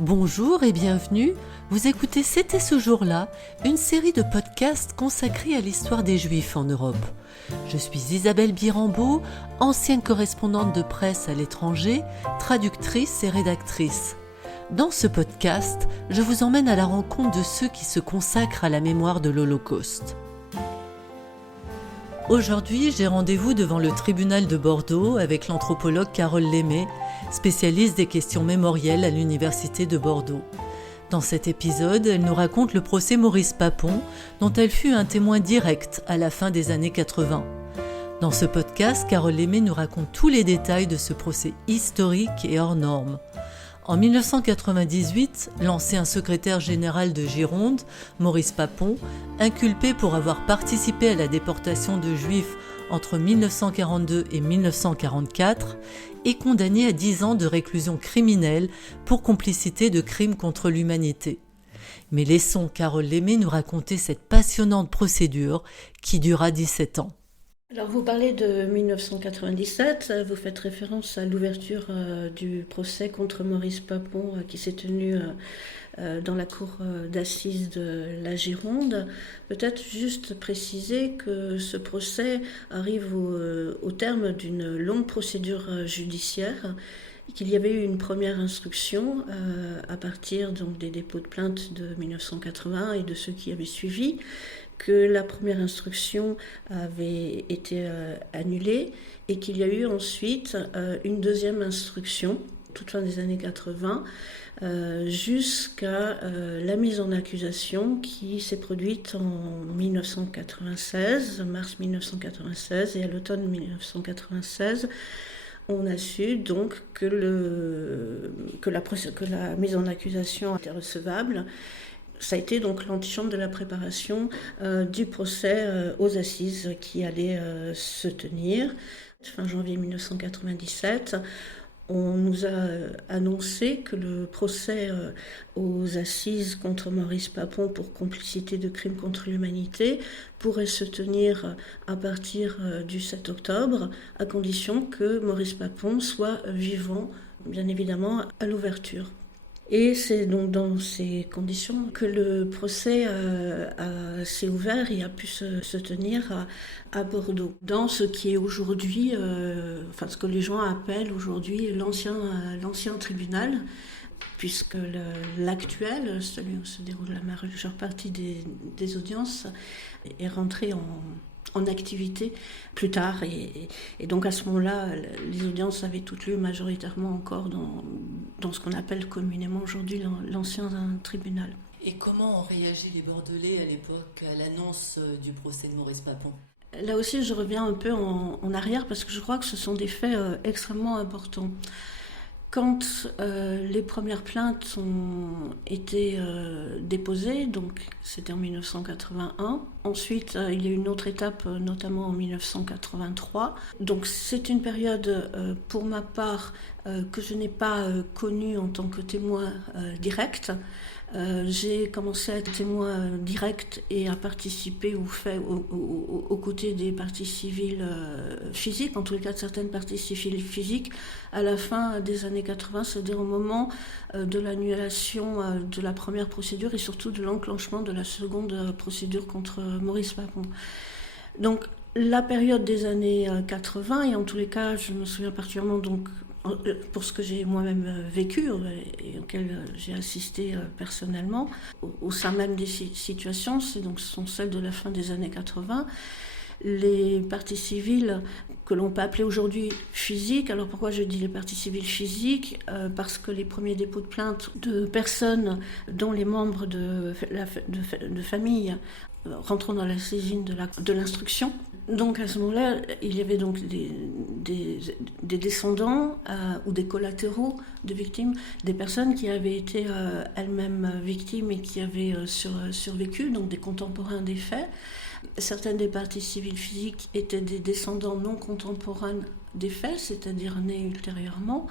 Bonjour et bienvenue, vous écoutez C'était ce jour-là, une série de podcasts consacrés à l'histoire des Juifs en Europe. Je suis Isabelle Birambeau, ancienne correspondante de presse à l'étranger, traductrice et rédactrice. Dans ce podcast, je vous emmène à la rencontre de ceux qui se consacrent à la mémoire de l'Holocauste. Aujourd'hui, j'ai rendez-vous devant le tribunal de Bordeaux avec l'anthropologue Carole Lémé, spécialiste des questions mémorielles à l'université de Bordeaux. Dans cet épisode, elle nous raconte le procès Maurice Papon, dont elle fut un témoin direct à la fin des années 80. Dans ce podcast, Carole Lémé nous raconte tous les détails de ce procès historique et hors norme. En 1998, l'ancien secrétaire général de Gironde, Maurice Papon, inculpé pour avoir participé à la déportation de Juifs entre 1942 et 1944, est condamné à 10 ans de réclusion criminelle pour complicité de crimes contre l'humanité. Mais laissons Carole Lémé nous raconter cette passionnante procédure qui dura 17 ans. Alors vous parlez de 1997, vous faites référence à l'ouverture du procès contre Maurice Papon qui s'est tenu dans la cour d'assises de la Gironde. Peut-être juste préciser que ce procès arrive au terme d'une longue procédure judiciaire, qu'il y avait eu une première instruction à partir donc, des dépôts de plainte de 1980 et de ceux qui avaient suivi, que la première instruction avait été annulée et qu'il y a eu ensuite une deuxième instruction, toute fin des années 80, jusqu'à la mise en accusation qui s'est produite en 1996, mars 1996, et à l'automne 1996, on a su donc que la mise en accusation était recevable. Ça a été donc l'antichambre de la préparation du procès aux assises qui allait se tenir. Fin janvier 1997, on nous a annoncé que le procès aux assises contre Maurice Papon pour complicité de crimes contre l'humanité pourrait se tenir à partir du 7 octobre, à condition que Maurice Papon soit vivant, bien évidemment, à l'ouverture. Et c'est donc dans ces conditions que le procès s'est ouvert et a pu se tenir à Bordeaux. Dans ce qui est aujourd'hui, ce que les gens appellent aujourd'hui l'ancien tribunal, puisque l'actuel, celui où se déroule la majeure partie des audiences, est rentré en activité plus tard et donc à ce moment-là les audiences avaient toutes lieu majoritairement encore dans ce qu'on appelle communément aujourd'hui l'ancien tribunal. Et comment ont réagi les Bordelais à l'époque à l'annonce du procès de Maurice Papon ? Là aussi je reviens un peu en arrière parce que je crois que ce sont des faits extrêmement importants. Quand les premières plaintes ont été déposées, donc c'était en 1981. Ensuite, il y a eu une autre étape, notamment en 1983. Donc c'est une période, pour ma part, que je n'ai pas connue en tant que témoin direct. J'ai commencé à être témoin direct et à participer aux côtés des parties civiles physiques, en tous les cas de certaines parties civiles physiques, à la fin des années 80, c'est-à-dire au moment de l'annulation de la première procédure et surtout de l'enclenchement de la seconde procédure contre Maurice Papon. Donc la période des années 80, et en tous les cas je me souviens particulièrement donc pour ce que j'ai moi-même vécu et auquel j'ai assisté personnellement, au sein même des situations, ce sont celles de la fin des années 80, les parties civiles que l'on peut appeler aujourd'hui physiques. Alors pourquoi je dis les parties civiles physiques ? Parce que les premiers dépôts de plainte de personnes dont les membres de famille rentrant dans la saisine de l'instruction. Donc à ce moment-là, il y avait donc des descendants ou des collatéraux de victimes, des personnes qui avaient été elles-mêmes victimes et qui avaient survécu, donc des contemporains des faits. Certaines des parties civiles physiques étaient des descendants non contemporains des faits, c'est-à-dire nés ultérieurement.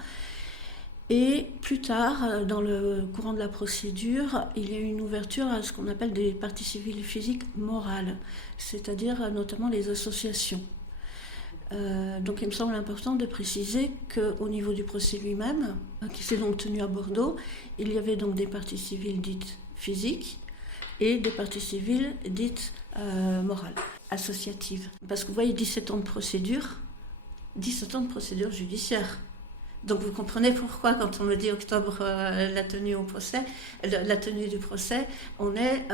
Et plus tard, dans le courant de la procédure, il y a eu une ouverture à ce qu'on appelle des parties civiles physiques morales, c'est-à-dire notamment les associations. Donc il me semble important de préciser qu'au niveau du procès lui-même, qui s'est donc tenu à Bordeaux, il y avait donc des parties civiles dites physiques et des parties civiles dites morales, associatives. Parce que vous voyez, 17 ans de procédure judiciaire. Donc vous comprenez pourquoi quand on me dit octobre la tenue du procès, on est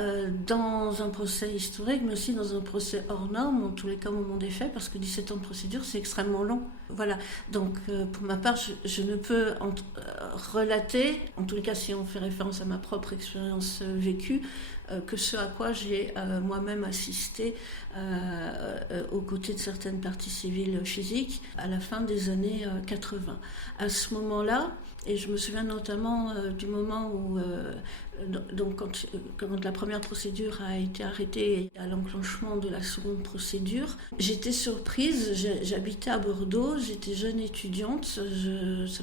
dans un procès historique mais aussi dans un procès hors norme, en tous les cas au moment des faits, parce que 17 ans de procédure c'est extrêmement long. Voilà, donc pour ma part je ne peux relater, en tous les cas si on fait référence à ma propre expérience vécue, que ce à quoi j'ai moi-même assisté aux côtés de certaines parties civiles physiques à la fin des années 80. À ce moment-là, et je me souviens notamment du moment où, donc quand la première procédure a été arrêtée à l'enclenchement de la seconde procédure, j'étais surprise, j'habitais à Bordeaux, j'étais jeune étudiante, ça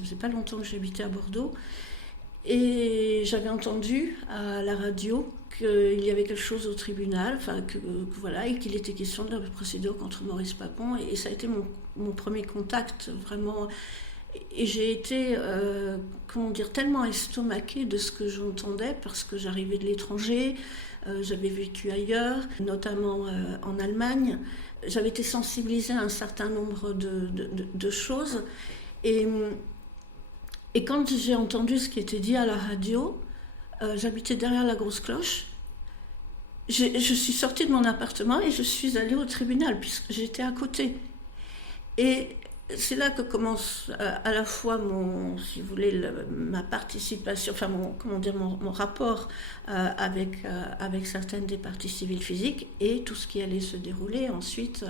faisait pas longtemps que j'habitais à Bordeaux, et j'avais entendu à la radio qu'il y avait quelque chose au tribunal, voilà, et qu'il était question de la procédure contre Maurice Papon, et ça a été mon premier contact, vraiment. Et j'ai été, tellement estomaquée de ce que j'entendais, parce que j'arrivais de l'étranger, j'avais vécu ailleurs, notamment en Allemagne. J'avais été sensibilisée à un certain nombre de choses. Et quand j'ai entendu ce qui était dit à la radio, j'habitais derrière la grosse cloche. Je suis sortie de mon appartement et je suis allée au tribunal, puisque j'étais à côté. Et c'est là que commence à la fois ma participation, mon rapport avec certaines des parties civiles physiques et tout ce qui allait se dérouler ensuite,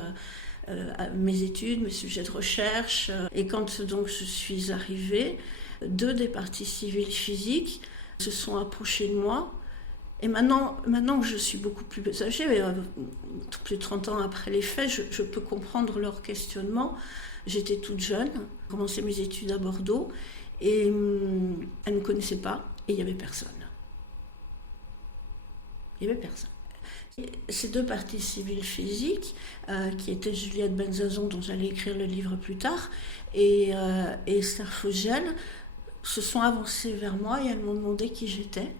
mes études, mes sujets de recherche. Et quand donc je suis arrivée, 2 des parties civiles physiques se sont approchées de moi. Et maintenant que je suis beaucoup plus âgée, plus de 30 ans après les faits, je peux comprendre leur questionnement. J'étais toute jeune, j'ai commencé mes études à Bordeaux, et elles ne me connaissaient pas, et il n'y avait personne. Ces 2 parties civiles physiques, qui étaient Juliette Benzazon, dont j'allais écrire le livre plus tard, et Esther Fogel, se sont avancées vers moi et elles m'ont demandé qui j'étais,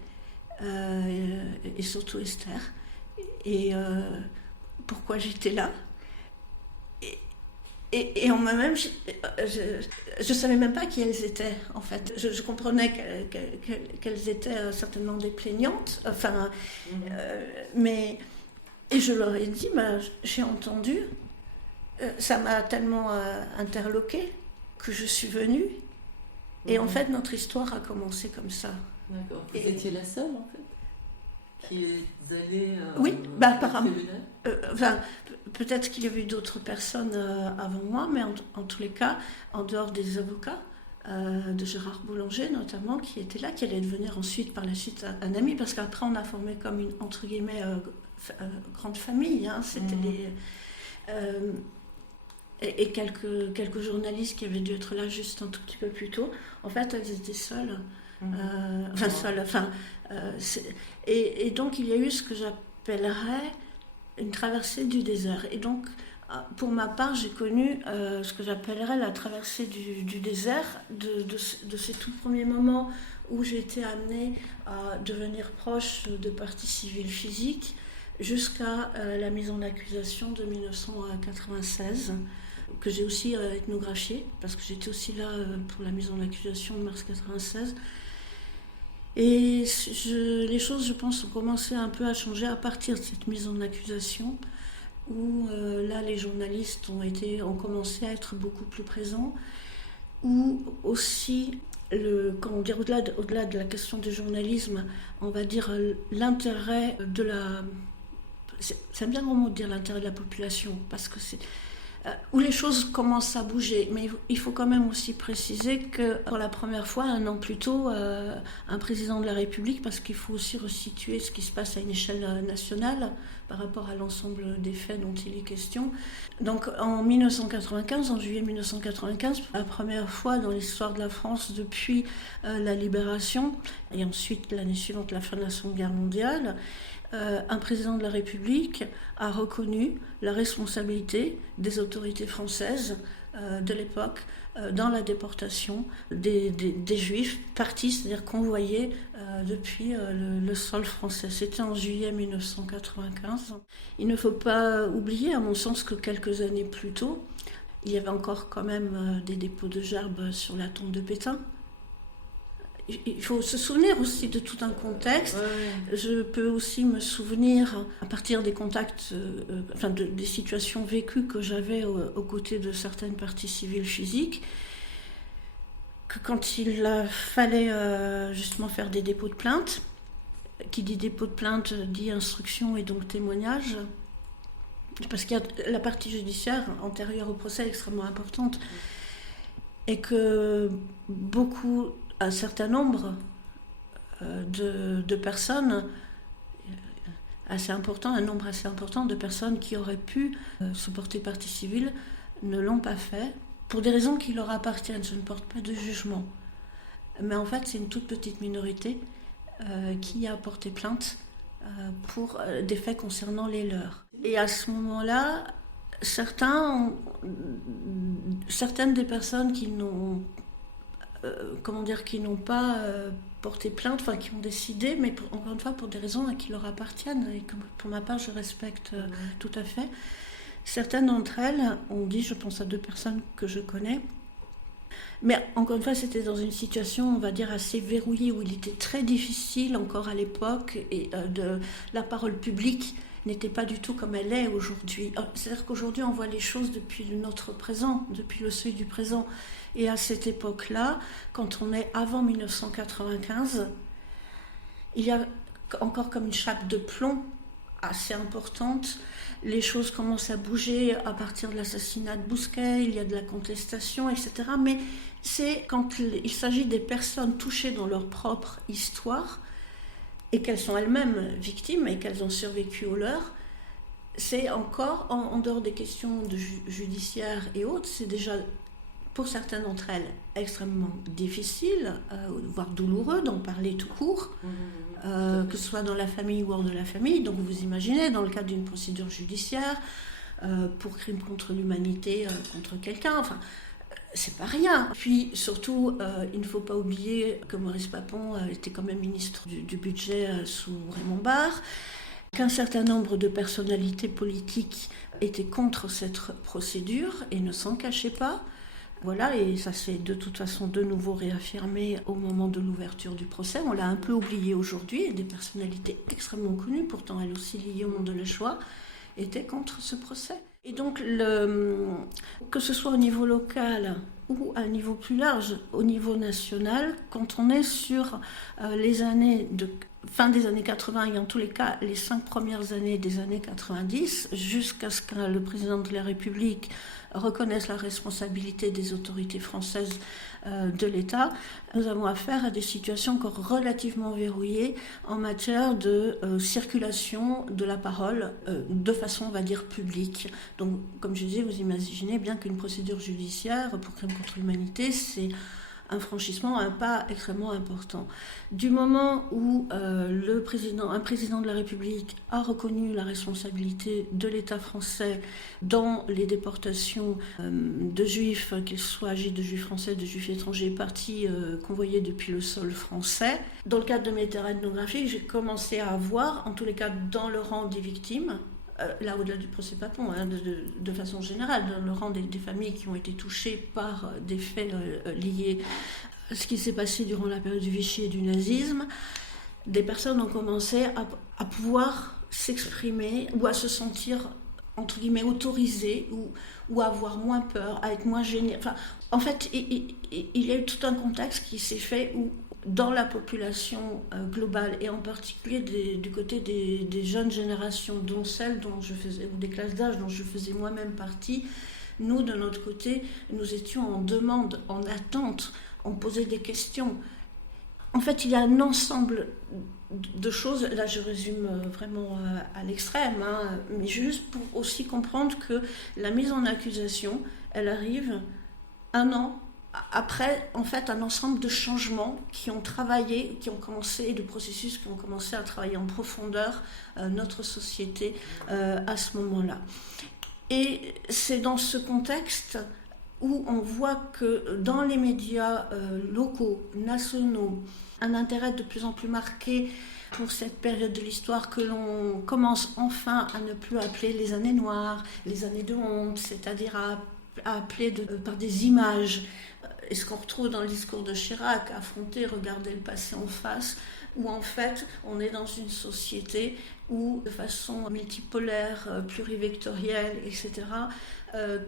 et surtout Esther, et pourquoi j'étais là. Et en moi-même, je ne savais même pas qui elles étaient, en fait. Je comprenais qu'elles étaient certainement des plaignantes, mais... Et je leur ai dit, j'ai entendu, ça m'a tellement interloquée que je suis venue. Et en fait, notre histoire a commencé comme ça. D'accord. Vous étiez la seule, en fait, qui est allée oui, apparemment. Peut-être qu'il y avait eu d'autres personnes avant moi, mais en tous les cas, en dehors des avocats, de Gérard Boulanger notamment, qui était là, qui allait devenir ensuite, par la suite, un ami, parce qu'après on a formé comme une, entre guillemets, grande famille. Hein, c'était et quelques journalistes qui avaient dû être là juste un tout petit peu plus tôt. En fait, elles étaient seules. Et donc il y a eu ce que j'appellerais une traversée du désert. Et donc, pour ma part, j'ai connu ce que j'appellerais la traversée du désert, de ces tout premiers moments où j'ai été amenée à devenir proche de parties civiles physiques, jusqu'à la mise en accusation de 1996, que j'ai aussi ethnographiée, parce que j'étais aussi là pour la mise en accusation de mars 1996. Et les choses, je pense, ont commencé un peu à changer à partir de cette mise en accusation, où là, les journalistes ont commencé à être beaucoup plus présents, où aussi, au-delà de la question du journalisme, on va dire l'intérêt de la... C'est bien le mot de dire l'intérêt de la population, parce que c'est... où les choses commencent à bouger. Mais il faut quand même aussi préciser que pour la première fois, 1 an plus tôt, un président de la République, parce qu'il faut aussi resituer ce qui se passe à une échelle nationale, par rapport à l'ensemble des faits dont il est question. Donc en 1995, en juillet 1995, pour la première fois dans l'histoire de la France depuis la libération, et ensuite l'année suivante la fin de la Seconde Guerre mondiale, un président de la République a reconnu la responsabilité des autorités françaises de l'époque dans la déportation des Juifs partis, c'est-à-dire convoyés depuis le sol français. C'était en juillet 1995. Il ne faut pas oublier, à mon sens, que quelques années plus tôt, il y avait encore quand même des dépôts de gerbes sur la tombe de Pétain. Il faut se souvenir aussi de tout un contexte. Ouais. Je peux aussi me souvenir, à partir des contacts, des situations vécues que j'avais aux côtés de certaines parties civiles physiques, que quand il fallait justement faire des dépôts de plainte, qui dit dépôt de plainte dit instruction et donc témoignage, parce qu'il y a la partie judiciaire antérieure au procès extrêmement importante, et que un certain nombre de personnes, un nombre assez important de personnes qui auraient pu se porter partie civile ne l'ont pas fait, pour des raisons qui leur appartiennent. Je ne porte pas de jugement. Mais en fait, c'est une toute petite minorité qui a porté plainte pour des faits concernant les leurs. Et à ce moment-là, certaines des personnes qui n'ont pas porté plainte, enfin qui ont décidé, mais encore une fois pour des raisons qui leur appartiennent et que pour ma part je respecte tout à fait. Certaines d'entre elles ont dit, je pense à 2 personnes que je connais, mais encore une fois c'était dans une situation, on va dire, assez verrouillée, où il était très difficile encore à l'époque, et la parole publique n'était pas du tout comme elle est aujourd'hui. C'est-à-dire qu'aujourd'hui on voit les choses depuis notre présent, depuis le seuil du présent. Et à cette époque-là, quand on est avant 1995, il y a encore comme une chape de plomb assez importante. Les choses commencent à bouger à partir de l'assassinat de Bousquet, il y a de la contestation, etc. Mais c'est quand il s'agit des personnes touchées dans leur propre histoire et qu'elles sont elles-mêmes victimes et qu'elles ont survécu aux leurs, c'est encore, en dehors des questions judiciaires et autres, c'est déjà, pour certaines d'entre elles, extrêmement difficile, voire douloureux d'en parler tout court, que ce soit dans la famille ou hors de la famille. Donc vous imaginez, dans le cadre d'une procédure judiciaire, pour crime contre l'humanité, contre quelqu'un, enfin, c'est pas rien. Puis surtout, il ne faut pas oublier que Maurice Papon était quand même ministre du budget sous Raymond Barre, qu'un certain nombre de personnalités politiques étaient contre cette procédure et ne s'en cachaient pas. Voilà, et ça s'est de toute façon de nouveau réaffirmé au moment de l'ouverture du procès. On l'a un peu oublié aujourd'hui, et des personnalités extrêmement connues, pourtant elles aussi liées au monde de la Shoah, étaient contre ce procès. Et donc, que ce soit au niveau local ou à un niveau plus large, au niveau national, quand on est sur les années fin des années 80, et en tous les cas les 5 premières années des années 90, jusqu'à ce que le président de la République reconnaisse la responsabilité des autorités françaises de l'État, nous avons affaire à des situations encore relativement verrouillées en matière de circulation de la parole de façon, on va dire, publique. Donc, comme je disais, vous imaginez bien qu'une procédure judiciaire pour crime contre l'humanité, c'est un franchissement, un pas extrêmement important. Du moment où un président de la République a reconnu la responsabilité de l'État français dans les déportations de juifs, qu'il s'agisse de juifs français, de juifs étrangers, partis convoyés depuis le sol français, dans le cadre de mes terrains ethnographiques, j'ai commencé à avoir, en tous les cas dans le rang des victimes, là au-delà du procès Papon, de façon générale, dans le rang des familles qui ont été touchées par des faits liés à ce qui s'est passé durant la période du Vichy et du nazisme, des personnes ont commencé à pouvoir s'exprimer ou à se sentir, entre guillemets, autorisées ou à avoir moins peur, à être moins gênées. Enfin, en fait, il y a eu tout un contexte qui s'est fait où, dans la population globale, et en particulier du côté des jeunes générations, dont celles dont je faisais, ou des classes d'âge dont je faisais moi-même partie, nous, de notre côté, nous étions en demande, en attente, on posait des questions. En fait, il y a un ensemble de choses, là je résume vraiment à l'extrême, hein, mais juste pour aussi comprendre que la mise en accusation, elle arrive un an après, en fait, un ensemble de changements qui ont travaillé, qui ont commencé, de processus qui ont commencé à travailler en profondeur notre société à ce moment-là. Et c'est dans ce contexte où on voit que dans les médias locaux, nationaux, un intérêt de plus en plus marqué pour cette période de l'histoire que l'on commence enfin à ne plus appeler les années noires, les années de honte, c'est-à-dire à appeler par des images. Et ce qu'on retrouve dans le discours de Chirac, affronter, regarder le passé en face, où en fait on est dans une société où de façon multipolaire, plurivectorielle, etc.,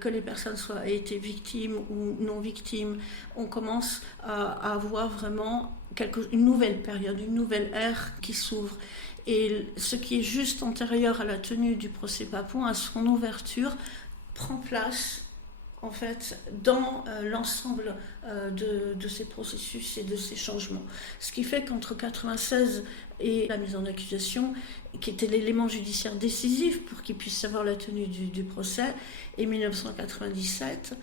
que les personnes aient été victimes ou non victimes, on commence à avoir vraiment une nouvelle période, une nouvelle ère qui s'ouvre. Et ce qui est juste antérieur à la tenue du procès Papon, à son ouverture, prend place en fait dans l'ensemble de ces processus et de ces changements. Ce qui fait qu'entre 1996 et la mise en accusation, qui était l'élément judiciaire décisif pour qu'il puisse avoir la tenue du procès, et 1997,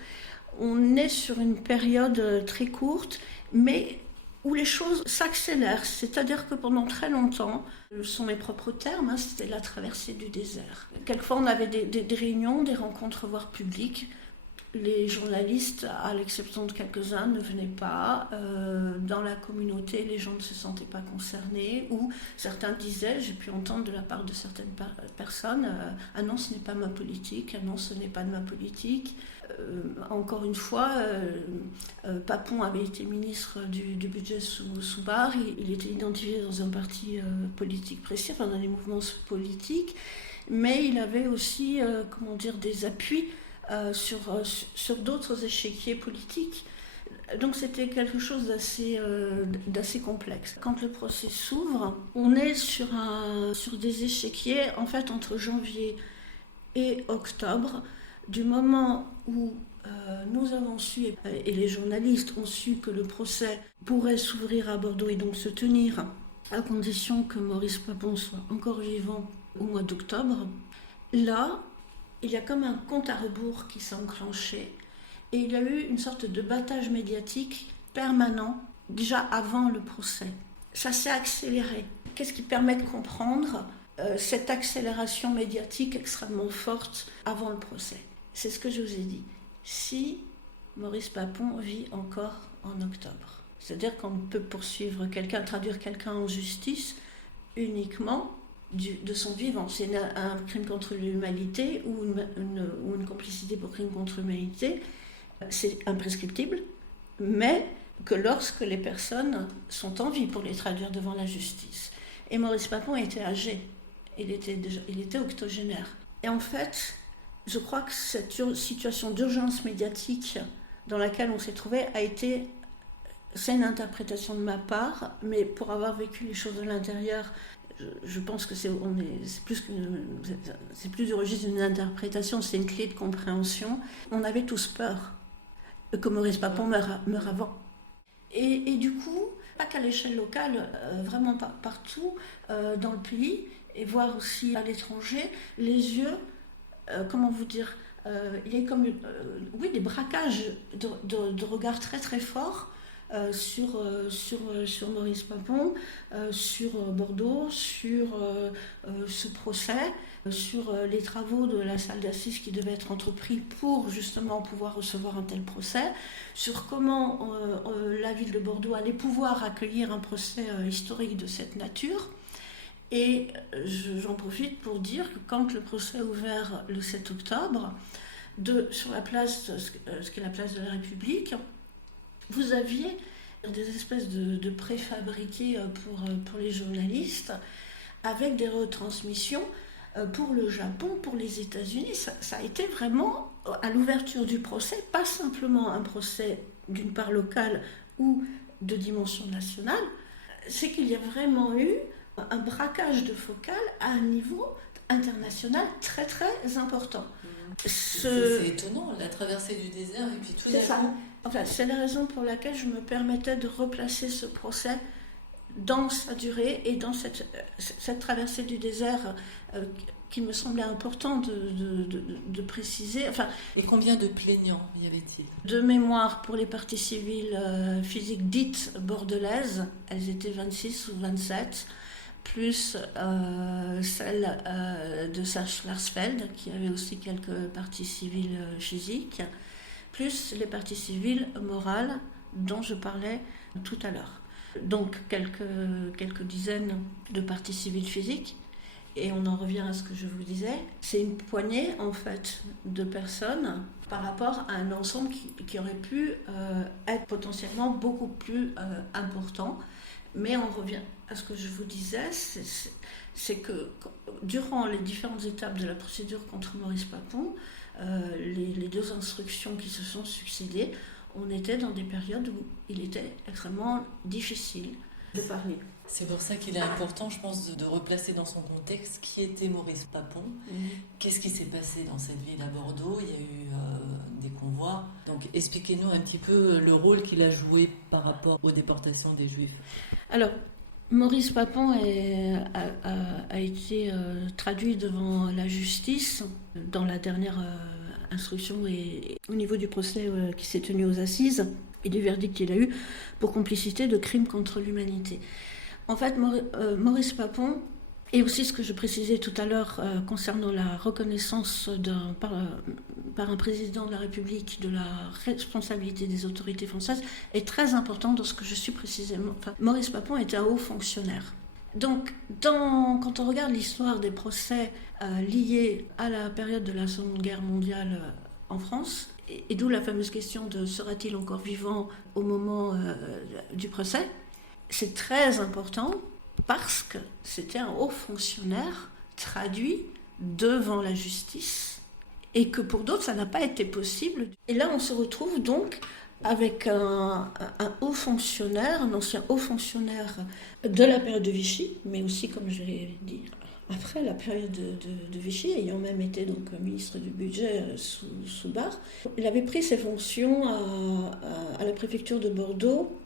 on est sur une période très courte, mais où les choses s'accélèrent. C'est-à-dire que pendant très longtemps, ce sont mes propres termes, hein, c'était la traversée du désert. Quelquefois, on avait des réunions, des rencontres, voire publiques. Les journalistes, à l'exception de quelques-uns, ne venaient pas. Dans la communauté, les gens ne se sentaient pas concernés. Ou certains disaient, j'ai pu entendre de la part de certaines personnes, ah non, ce n'est pas ma politique, ah non, ce n'est pas de ma politique. Encore une fois, Papon avait été ministre du budget sous Barre. Il était identifié dans un parti politique précis, enfin dans les mouvements politiques. Mais il avait aussi, des appuis sur d'autres échiquiers politiques. Donc c'était quelque chose d'assez complexe. Quand le procès s'ouvre, on est sur des échiquiers, en fait, entre janvier et octobre, du moment où nous avons su, et les journalistes ont su que le procès pourrait s'ouvrir à Bordeaux et donc se tenir à condition que Maurice Papon soit encore vivant au mois d'octobre. Là, il y a comme un compte à rebours qui s'est enclenché et il y a eu une sorte de battage médiatique permanent déjà avant le procès. Ça s'est accéléré. Qu'est-ce qui permet de comprendre cette accélération médiatique extrêmement forte avant le procès? C'est ce que je vous ai dit. Si Maurice Papon vit encore en octobre, c'est-à-dire qu'on peut poursuivre quelqu'un, traduire quelqu'un en justice uniquement de son vivant. C'est un crime contre l'humanité ou une complicité pour crime contre l'humanité. C'est imprescriptible, mais que lorsque les personnes sont en vie pour les traduire devant la justice. Et Maurice Papon était âgé, il était octogénaire. Et en fait, je crois que cette situation d'urgence médiatique dans laquelle on s'est trouvé c'est une interprétation de ma part, mais pour avoir vécu les choses de l'intérieur, je pense que c'est plus du registre d'une interprétation, c'est une clé de compréhension. On avait tous peur que Maurice Papon meure avant. Et du coup, pas qu'à l'échelle locale, vraiment partout dans le pays, et voire aussi à l'étranger, les yeux, il y a comme des braquages de regards très très forts sur Maurice Papon, sur Bordeaux, sur ce procès, sur les travaux de la salle d'assises qui devaient être entrepris pour justement pouvoir recevoir un tel procès, sur comment la ville de Bordeaux allait pouvoir accueillir un procès historique de cette nature. Et j'en profite pour dire que quand le procès a ouvert le 7 octobre, sur la place, ce qu'est la place de la République, vous aviez des espèces de préfabriqués pour les journalistes, avec des retransmissions pour le Japon, pour les États-Unis. Ça a été vraiment, à l'ouverture du procès, pas simplement un procès d'une part locale ou de dimension nationale, c'est qu'il y a vraiment eu un braquage de focale à un niveau international très très important. C'est étonnant, la traversée du désert et puis tout c'est ça. Enfin, c'est la raison pour laquelle je me permettais de replacer ce procès dans sa durée et dans cette traversée du désert qu'il me semblait important de préciser. Enfin, et combien de plaignants y avait-il? De mémoire, pour les parties civiles physiques dites bordelaises, elles étaient 26 ou 27, plus celle de Serge Schwarzfeld, qui avait aussi quelques parties civiles physiques, plus les parties civiles morales dont je parlais tout à l'heure. Donc quelques dizaines de parties civiles physiques. Et on en revient à ce que je vous disais, c'est une poignée en fait de personnes par rapport à un ensemble qui aurait pu être potentiellement beaucoup plus important. Mais on revient à ce que je vous disais, c'est que durant les différentes étapes de la procédure contre Maurice Papon, les deux instructions qui se sont succédées, on était dans des périodes où il était extrêmement difficile de parler. C'est pour ça qu'il est important, je pense, de replacer dans son contexte qui était Maurice Papon. Qu'est-ce qui s'est passé dans cette ville à Bordeaux? Il y a eu des convois. Donc expliquez-nous un petit peu le rôle qu'il a joué par rapport aux déportations des Juifs. Alors, Maurice Papon a été traduit devant la justice dans la dernière instruction et au niveau du procès qui s'est tenu aux assises et du verdict qu'il a eu pour complicité de crimes contre l'humanité. En fait, Maurice Papon, et aussi ce que je précisais tout à l'heure concernant la reconnaissance par un président de la République de la responsabilité des autorités françaises, est très important dans ce que je suis précisément. Enfin, Maurice Papon était un haut fonctionnaire. Donc, quand on regarde l'histoire des procès liés à la période de la Seconde Guerre mondiale en France, et d'où la fameuse question de sera-t-il encore vivant au moment du procès, c'est très important parce que c'était un haut fonctionnaire traduit devant la justice et que pour d'autres, ça n'a pas été possible. Et là, on se retrouve donc avec un haut fonctionnaire, un ancien haut fonctionnaire de la période de Vichy, mais aussi, comme je l'ai dit, après la période de Vichy, ayant même été donc ministre du budget sous Barre. Il avait pris ses fonctions à la préfecture de Bordeaux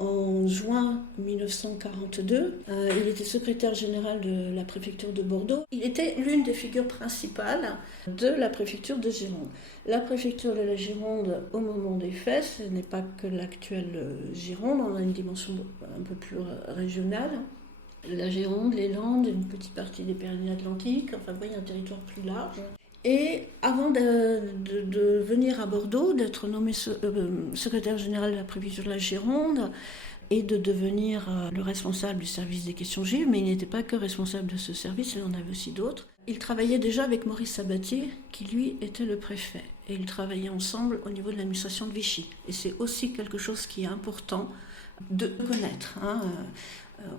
en juin 1942. Il était secrétaire général de la préfecture de Bordeaux. Il était l'une des figures principales de la préfecture de Gironde. La préfecture de la Gironde, au moment des faits, ce n'est pas que l'actuelle Gironde, on a une dimension un peu plus régionale. La Gironde, les Landes, une petite partie des Pyrénées-Atlantiques, enfin vous voyez, un territoire plus large. Et avant de venir à Bordeaux, d'être nommé secrétaire général de la préfecture de la Gironde et de devenir le responsable du service des questions juives, mais il n'était pas que responsable de ce service, il en avait aussi d'autres. Il travaillait déjà avec Maurice Sabatier, qui lui était le préfet. Et ils travaillaient ensemble au niveau de l'administration de Vichy. Et c'est aussi quelque chose qui est important de connaître.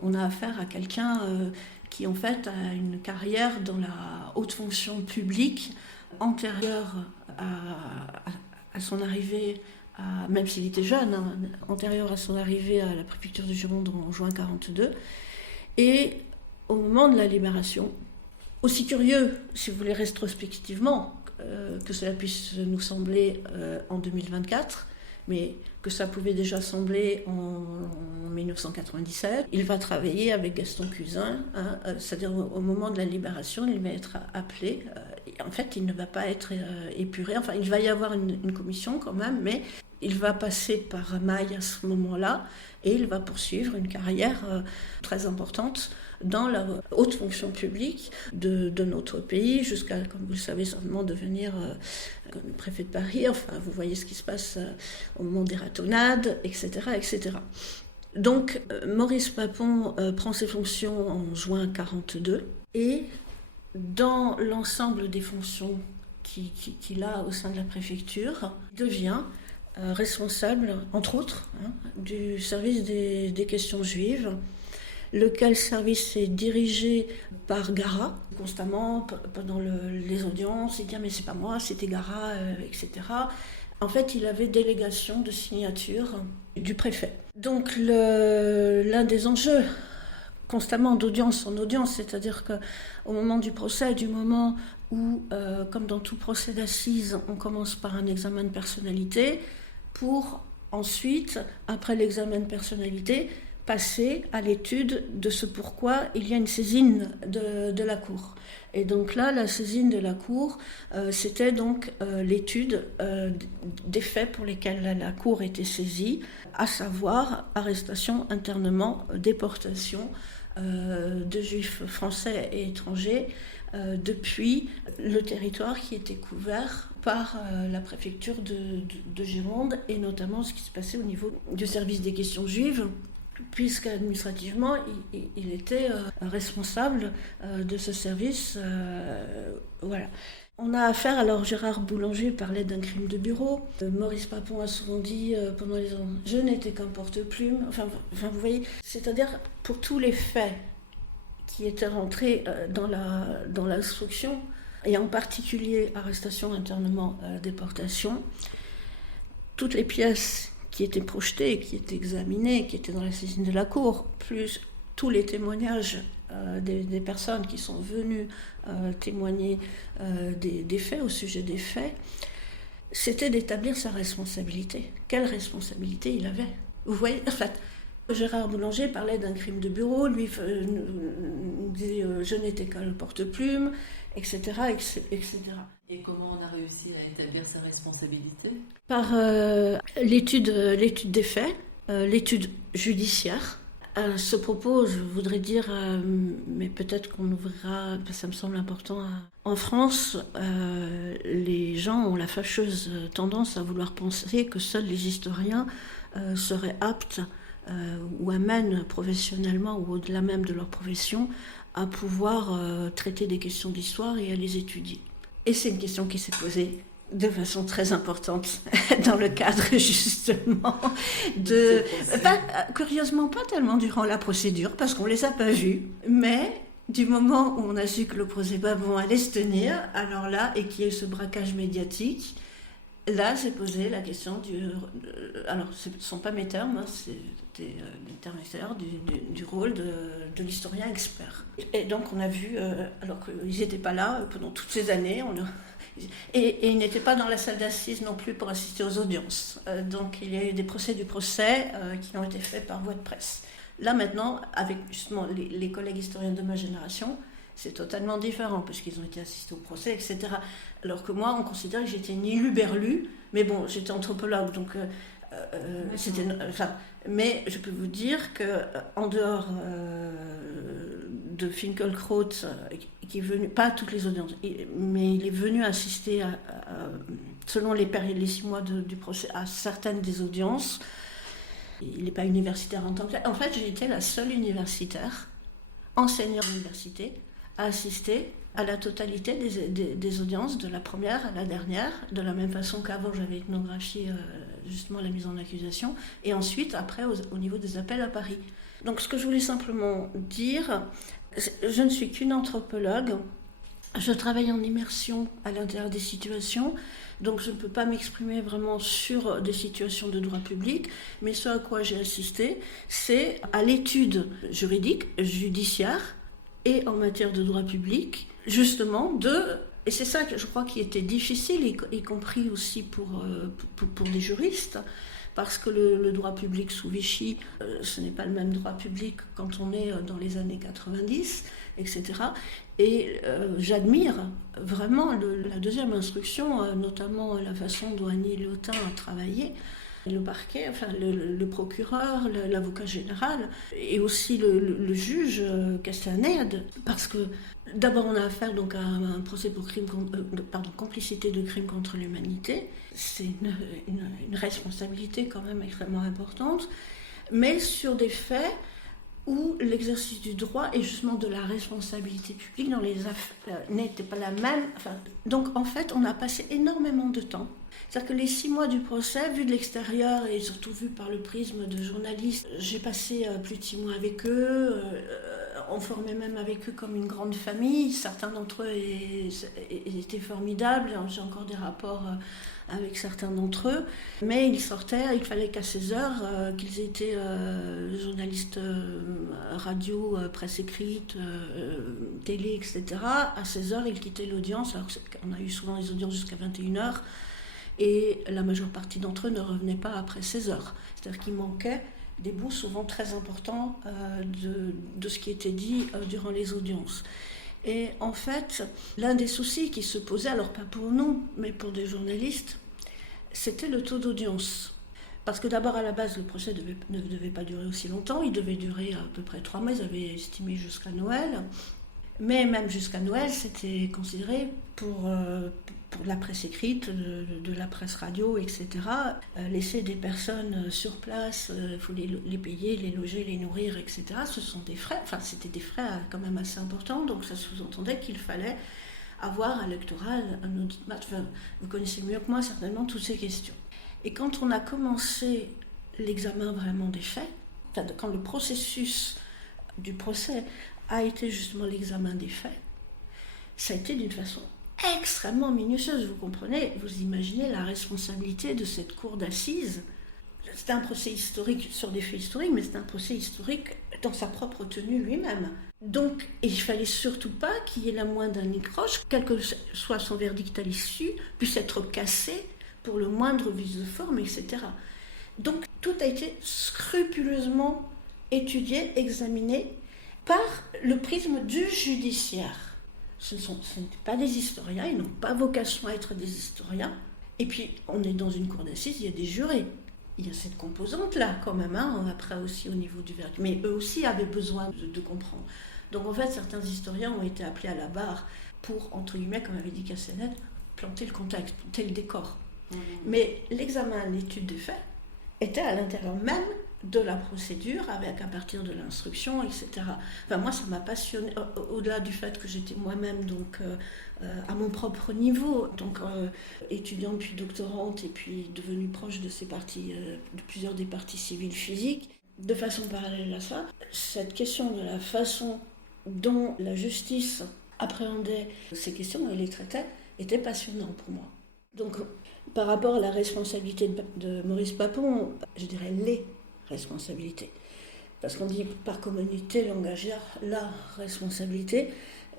On a affaire à quelqu'un qui en fait a une carrière dans la haute fonction publique antérieure à son arrivée, même s'il était jeune, antérieure à son arrivée à la préfecture de Gironde en juin 1942. Et au moment de la libération, aussi curieux, si vous voulez, rétrospectivement, que cela puisse nous sembler en 2024, mais que ça pouvait déjà sembler en 1997. Il va travailler avec Gaston Cousin, c'est-à-dire au moment de la libération, il va être appelé. En fait, il ne va pas être épuré. Enfin, il va y avoir une commission quand même, mais il va passer par Maille à ce moment-là et il va poursuivre une carrière très importante dans la haute fonction publique de notre pays, jusqu'à, comme vous le savez certainement, devenir préfet de Paris. Enfin, vous voyez ce qui se passe au moment des ratonnades, etc., etc. Donc, Maurice Papon prend ses fonctions en juin 1942 et dans l'ensemble des fonctions qu'il a au sein de la préfecture, il devient responsable, entre autres, du service des questions juives, lequel service est dirigé par Garat. Constamment, pendant les audiences, il dit « mais c'est pas moi, c'était Garat, etc. » En fait, il avait délégation de signature du préfet. Donc, l'un des enjeux, constamment d'audience en audience, c'est-à-dire qu'au moment du procès, du moment où, comme dans tout procès d'assises, on commence par un examen de personnalité, pour ensuite, après l'examen de personnalité, passer à l'étude de ce pourquoi il y a une saisine de la Cour. Et donc là, la saisine de la Cour, c'était donc l'étude des faits pour lesquels la Cour était saisie, à savoir arrestation, internement, déportation de juifs français et étrangers depuis le territoire qui était couvert par la préfecture de Gironde, et notamment ce qui se passait au niveau du service des questions juives, puisqu'administrativement, il était responsable de ce service. Voilà. On a affaire, alors Gérard Boulanger parlait d'un crime de bureau, Maurice Papon a souvent dit pendant les ans, je n'étais qu'un porte-plume, enfin vous voyez, c'est-à-dire pour tous les faits qui étaient rentrés dans l'instruction, et en particulier arrestation, internement, déportation, toutes les pièces qui étaient projetées, qui étaient examinées, qui étaient dans la saisine de la Cour, plus tous les témoignages des personnes qui sont venues témoigner des faits, au sujet des faits, c'était d'établir sa responsabilité. Quelle responsabilité il avait? Vous voyez, en fait, Gérard Boulanger parlait d'un crime de bureau, lui disait je n'étais qu'un porte-plume, etc., etc. Et comment on a réussi à établir sa responsabilité? Par l'étude des faits, l'étude judiciaire. À ce propos, je voudrais dire, mais peut-être qu'on ouvrira, ça me semble important, en France, les gens ont la fâcheuse tendance à vouloir penser que seuls les historiens seraient aptes ou amènent professionnellement ou au-delà même de leur profession à pouvoir traiter des questions d'histoire et à les étudier. Et c'est une question qui s'est posée de façon très importante dans le cadre justement de... curieusement pas tellement durant la procédure parce qu'on ne les a pas vus, mais du moment où on a su que le procès Babon allait se tenir, alors là, et qu'il y a eu ce braquage médiatique, là s'est posée la question du... alors ce ne sont pas mes termes, hein, c'était des termes extérieurs du rôle de l'historien expert. Et donc on a vu, alors qu'ils n'étaient pas là pendant toutes ces années, et ils n'étaient pas dans la salle d'assises non plus pour assister aux audiences. Donc il y a eu des procès du procès qui ont été faits par voie de presse. Là maintenant, avec justement les collègues historiens de ma génération, c'est totalement différent, puisqu'ils ont été assistés au procès, etc. Alors que moi, on considère que j'étais ni lu-berlu, mais bon, j'étais anthropologue, donc c'était... Enfin, mais je peux vous dire qu'en dehors de Finkielkraut, qui est venu, pas à toutes les audiences, mais il est venu assister, selon les 6 mois du procès, à certaines des audiences. Il n'est pas universitaire en tant que tel. En fait, j'ai été la seule universitaire, enseignante d'université, à assister à la totalité des audiences, de la première à la dernière, de la même façon qu'avant j'avais ethnographié justement la mise en accusation, et ensuite après au niveau des appels à Paris. Donc ce que je voulais simplement dire, je ne suis qu'une anthropologue, je travaille en immersion à l'intérieur des situations, donc je ne peux pas m'exprimer vraiment sur des situations de droit public, mais ce à quoi j'ai assisté, c'est à l'étude juridique, judiciaire, et en matière de droit public, justement, et c'est ça que je crois qui était difficile, y compris aussi pour les juristes, parce que le droit public sous Vichy, ce n'est pas le même droit public quand on est dans les années 90, etc. Et j'admire vraiment la deuxième instruction, notamment la façon dont Annie Léotin a travaillé, le parquet, enfin le procureur, l'avocat général et aussi le juge Castanet, parce que d'abord on a affaire donc à un procès pour complicité de crime contre l'humanité. C'est une responsabilité quand même extrêmement importante, mais sur des faits où l'exercice du droit et justement de la responsabilité publique dans les affaires n'était pas la même. Enfin, donc en fait, on a passé énormément de temps. C'est-à-dire que les 6 mois du procès, vus de l'extérieur et surtout vus par le prisme de journaliste, j'ai passé plus de 6 mois avec eux. On formait même avec eux comme une grande famille. Certains d'entre eux étaient formidables. J'ai encore des rapports avec certains d'entre eux. Mais ils sortaient, il fallait qu'à 16 heures, qu'ils étaient journalistes radio, presse écrite, télé, etc. À 16 heures, ils quittaient l'audience. Alors on a eu souvent des audiences jusqu'à 21 heures. Et la majeure partie d'entre eux ne revenaient pas après 16 heures. C'est-à-dire qu'il manquait des bouts souvent très importants de ce qui était dit durant les audiences. Et en fait, l'un des soucis qui se posait, alors pas pour nous, mais pour des journalistes, c'était le taux d'audience. Parce que d'abord, à la base, le procès ne devait pas durer aussi longtemps, il devait durer à peu près 3 mois, ils avaient estimé jusqu'à Noël. Mais même jusqu'à Noël, c'était considéré pour la presse écrite, de la presse radio, etc. Laisser des personnes sur place, il faut les payer, les loger, les nourrir, etc. Ce sont des frais, enfin c'était des frais quand même assez importants, donc ça sous-entendait qu'il fallait avoir un lectorat, un audimat. Enfin, vous connaissez mieux que moi certainement toutes ces questions. Et quand on a commencé l'examen vraiment des faits, enfin, quand le processus du procès a été justement l'examen des faits, ça a été d'une façon extrêmement minutieuse, vous comprenez, vous imaginez la responsabilité de cette cour d'assises. C'est un procès historique sur des faits historiques, mais c'est un procès historique dans sa propre tenue lui-même. Donc, il ne fallait surtout pas qu'il y ait la moindre anicroche, quel que soit son verdict à l'issue, puisse être cassé pour le moindre vice de forme, etc. Donc, tout a été scrupuleusement étudié, examiné, par le prisme du judiciaire. Ce n'étaient pas des historiens, ils n'ont pas vocation à être des historiens. Et puis, on est dans une cour d'assises, il y a des jurés. Il y a cette composante-là, quand même, après aussi au niveau du verdict. Mais eux aussi avaient besoin de comprendre. Donc, en fait, certains historiens ont été appelés à la barre pour, entre guillemets, comme avait dit Castanet, planter le contexte, planter le décor. Mais l'examen, l'étude des faits, était à l'intérieur même de la procédure, avec à partir de l'instruction, etc. Enfin, moi, ça m'a passionné, au-delà du fait que j'étais moi-même donc à mon propre niveau, donc étudiante puis doctorante, et puis devenue proche de ces parties, de plusieurs des parties civiles physiques. De façon parallèle à ça, cette question de la façon dont la justice appréhendait ces questions et les traitait était passionnante pour moi. Donc, par rapport à la responsabilité de Maurice Papon, je dirais les responsabilités. Parce qu'on dit par communauté langagière la responsabilité,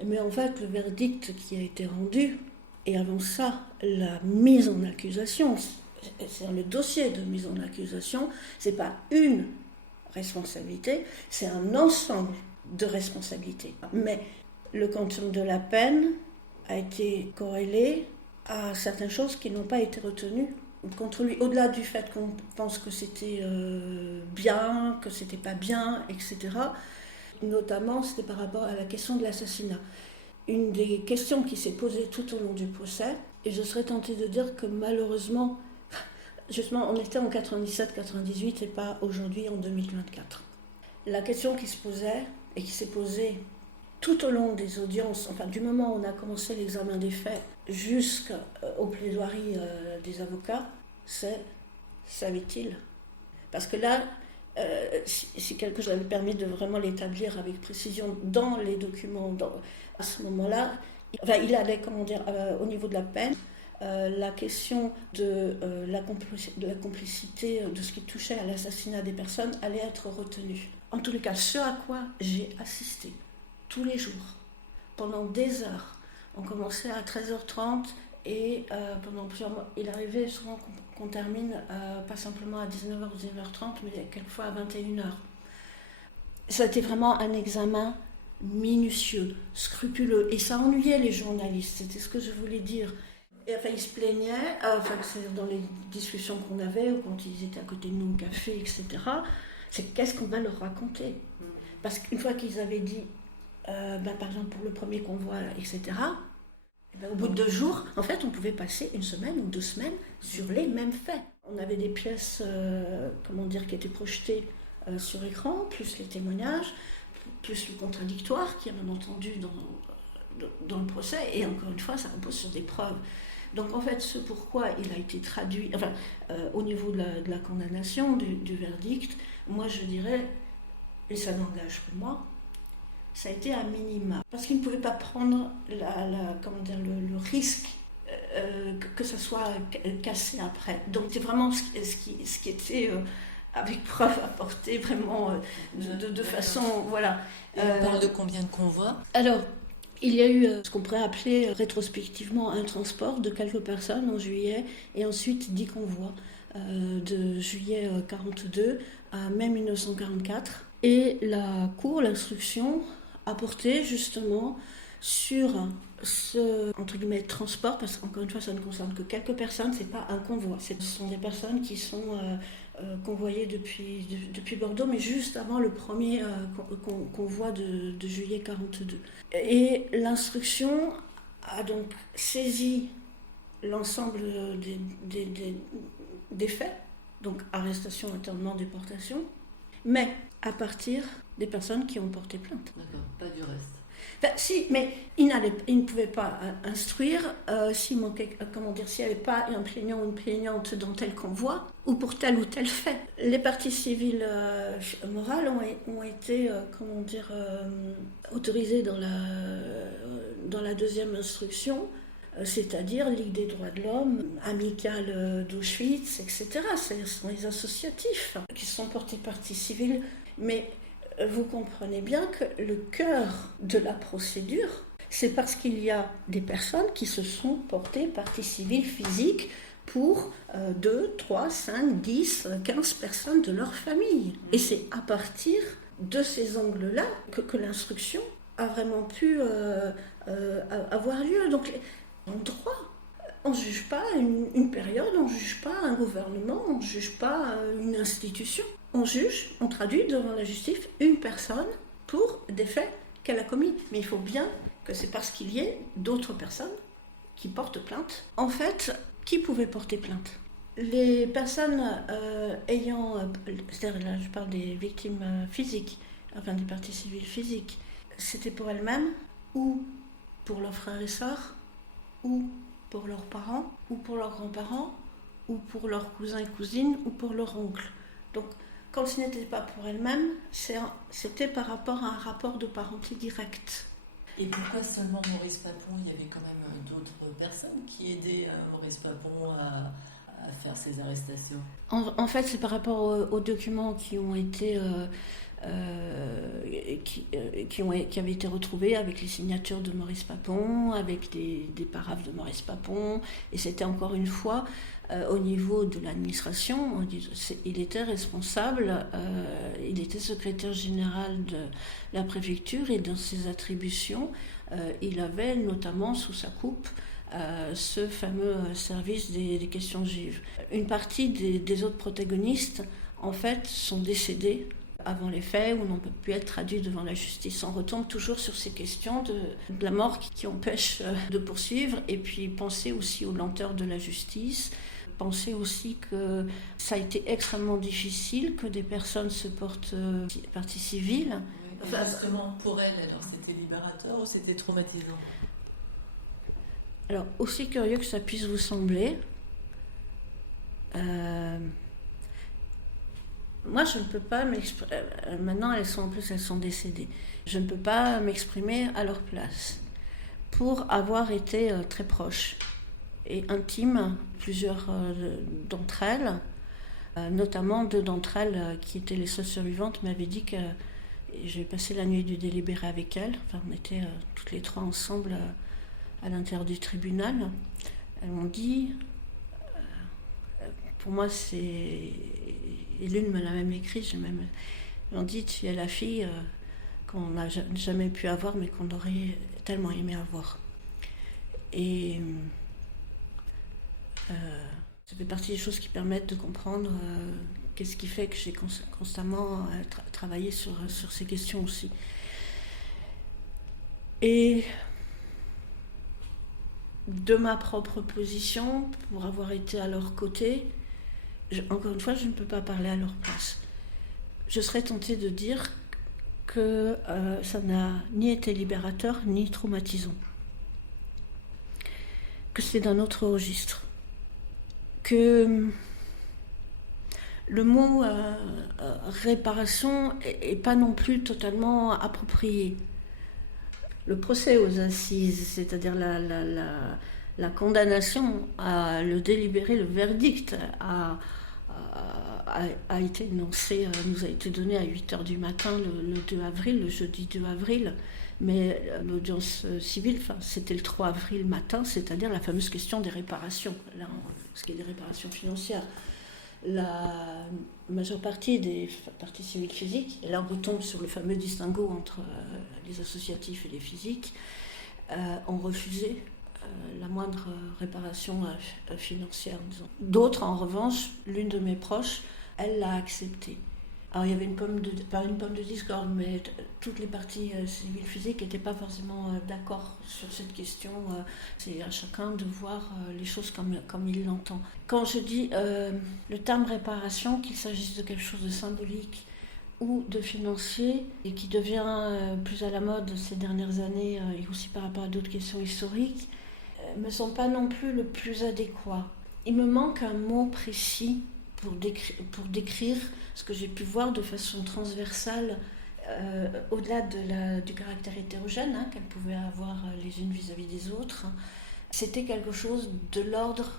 mais en fait le verdict qui a été rendu, et avant ça la mise en accusation, c'est le dossier de mise en accusation, c'est pas une responsabilité, c'est un ensemble de responsabilités. Mais le quantum de la peine a été corrélé à certaines choses qui n'ont pas été retenues contre lui, au-delà du fait qu'on pense que c'était bien, que c'était pas bien, etc. Notamment, c'était par rapport à la question de l'assassinat. Une des questions qui s'est posée tout au long du procès, et je serais tentée de dire que malheureusement, justement, on était en 97-98 et pas aujourd'hui en 2024. La question qui se posait, et qui s'est posée tout au long des audiences, enfin du moment où on a commencé l'examen des faits jusqu'aux plaidoiries des avocats, c'est savait-il ? Parce que là, si quelque chose avait permis de vraiment l'établir avec précision dans les documents, à ce moment-là, il allait, au niveau de la peine, la question de la complicité de ce qui touchait à l'assassinat des personnes allait être retenue. En tous les cas, ce à quoi j'ai assisté tous les jours, pendant des heures. On commençait à 13h30 et pendant plusieurs mois, il arrivait souvent qu'on termine pas simplement à 19h ou 19h30, mais quelquefois à 21h. Ça a été vraiment un examen minutieux, scrupuleux, et ça ennuyait les journalistes, c'était ce que je voulais dire. Et, enfin, ils se plaignaient, c'est dans les discussions qu'on avait, ou quand ils étaient à côté de nous au café, etc., c'est qu'est-ce qu'on va leur raconter ? Parce qu'une fois qu'ils avaient dit par exemple pour le premier convoi, etc., au bout de 2 jours, en fait, on pouvait passer 1 semaine ou 2 semaines sur les mêmes faits. On avait des pièces qui étaient projetées sur écran, plus les témoignages, plus le contradictoire qui est bien entendu dans le procès, et encore une fois, ça repose sur des preuves. Donc en fait, ce pourquoi il a été traduit, au niveau de la condamnation, du verdict, moi je dirais, et ça n'engage que moi, ça a été un minima. Parce qu'il ne pouvait pas prendre le risque que ça soit cassé après. Donc c'est vraiment ce qui était avec preuve apportée vraiment de façon... Voilà. On parle de combien de convois ? Alors, il y a eu ce qu'on pourrait appeler rétrospectivement un transport de quelques personnes en juillet et ensuite 10 convois. De juillet 42 à mai 1944. Et la cour, l'instruction, a porté justement sur ce, entre guillemets, transport, parce qu'encore une fois, ça ne concerne que quelques personnes, c'est pas un convoi. Ce sont des personnes qui sont convoyées depuis Bordeaux, mais juste avant le premier convoi de juillet 42. Et l'instruction a donc saisi l'ensemble des faits, donc arrestation, internement, déportation, mais à partir des personnes qui ont porté plainte. D'accord, pas du reste. Enfin, si, mais il ne pouvait pas instruire s'il manquait, s'il n'y avait pas un plaignant ou une plaignante dans tel convoi ou pour tel ou tel fait. Les parties civiles morales ont été autorisées dans la deuxième instruction, c'est-à-dire Ligue des droits de l'homme, Amicale d'Auschwitz, etc. Ce sont les associatifs qui sont portés partie civile, mais vous comprenez bien que le cœur de la procédure, c'est parce qu'il y a des personnes qui se sont portées partie civile physique pour 2, 3, 5, 10, 15 personnes de leur famille. Et c'est à partir de ces angles-là que l'instruction a vraiment pu avoir lieu. Donc, en droit, on ne juge pas une période, on ne juge pas un gouvernement, on ne juge pas une institution. On juge, on traduit devant la justice une personne pour des faits qu'elle a commis. Mais il faut bien que c'est parce qu'il y ait d'autres personnes qui portent plainte. En fait, qui pouvait porter plainte ? Les personnes c'est-à-dire là je parle des victimes physiques, enfin des parties civiles physiques, c'était pour elles-mêmes ou pour leurs frères et sœurs ou pour leurs parents ou pour leurs grands-parents ou pour leurs cousins et cousines ou pour leur oncle. Donc quand ce n'était pas pour elles-mêmes, c'était par rapport à un rapport de parenté direct. Et pourquoi seulement Maurice Papon ? Il y avait quand même d'autres personnes qui aidaient Maurice Papon à faire ces arrestations. En fait, c'est par rapport aux documents qui ont été qui avaient été retrouvés avec les signatures de Maurice Papon, avec des paraphes de Maurice Papon, et c'était encore une fois au niveau de l'administration, il était responsable, il était secrétaire général de la préfecture, et dans ses attributions, il avait notamment sous sa coupe ce fameux service des questions juives. Une partie des autres protagonistes, en fait, sont décédés avant les faits ou n'ont pas pu être traduits devant la justice. On retombe toujours sur ces questions de la mort qui empêche de poursuivre, et puis penser aussi aux lenteurs de la justice, penser aussi que ça a été extrêmement difficile que des personnes se portent partie civile. Oui, justement, pour elle, alors c'était libérateur ou c'était traumatisant ? Alors, aussi curieux que ça puisse vous sembler, moi, je ne peux pas m'exprimer. Maintenant, elles sont décédées. Je ne peux pas m'exprimer à leur place. Pour avoir été très proche et intime, plusieurs d'entre elles, notamment deux d'entre elles qui étaient les seules survivantes, m'avaient dit que j'ai passé la nuit du délibéré avec elles. Enfin, on était toutes les trois ensemble à l'intérieur du tribunal. Elles m'ont dit, pour moi, et l'une me l'a même écrit, elles m'ont dit, tu es la fille qu'on n'a jamais pu avoir, mais qu'on aurait tellement aimé avoir. Et ça fait partie des choses qui permettent de comprendre qu'est-ce qui fait que j'ai constamment travaillé sur ces questions aussi. Et de ma propre position, pour avoir été à leur côté, encore une fois, je ne peux pas parler à leur place. Je serais tentée de dire que ça n'a ni été libérateur, ni traumatisant. Que c'est d'un autre registre. Que le mot réparation est pas non plus totalement approprié. Le procès aux assises, c'est-à-dire la condamnation, le délibéré, le verdict a été énoncé, nous a été donné à 8h du matin le 2 avril, le jeudi 2 avril, mais l'audience civile, c'était le 3 avril matin, c'est-à-dire la fameuse question des réparations, là, ce qui est des réparations financières. la majeure partie des parties civiques physiques, et là on retombe sur le fameux distinguo entre les associatifs et les physiques, ont refusé la moindre réparation financière, disons. D'autres, en revanche, l'une de mes proches, elle l'a accepté. Alors il y avait pas une pomme de discorde, mais toutes les parties civiles physiques n'étaient pas forcément d'accord sur cette question. C'est à chacun de voir les choses comme il l'entend. Quand je dis le terme réparation, qu'il s'agisse de quelque chose de symbolique ou de financier, et qui devient plus à la mode ces dernières années, et aussi par rapport à d'autres questions historiques, me semble pas non plus le plus adéquat. Il me manque un mot précis pour décrire ce que j'ai pu voir de façon transversale, au-delà du caractère hétérogène qu'elles pouvaient avoir les unes vis-à-vis des autres. C'était quelque chose de l'ordre,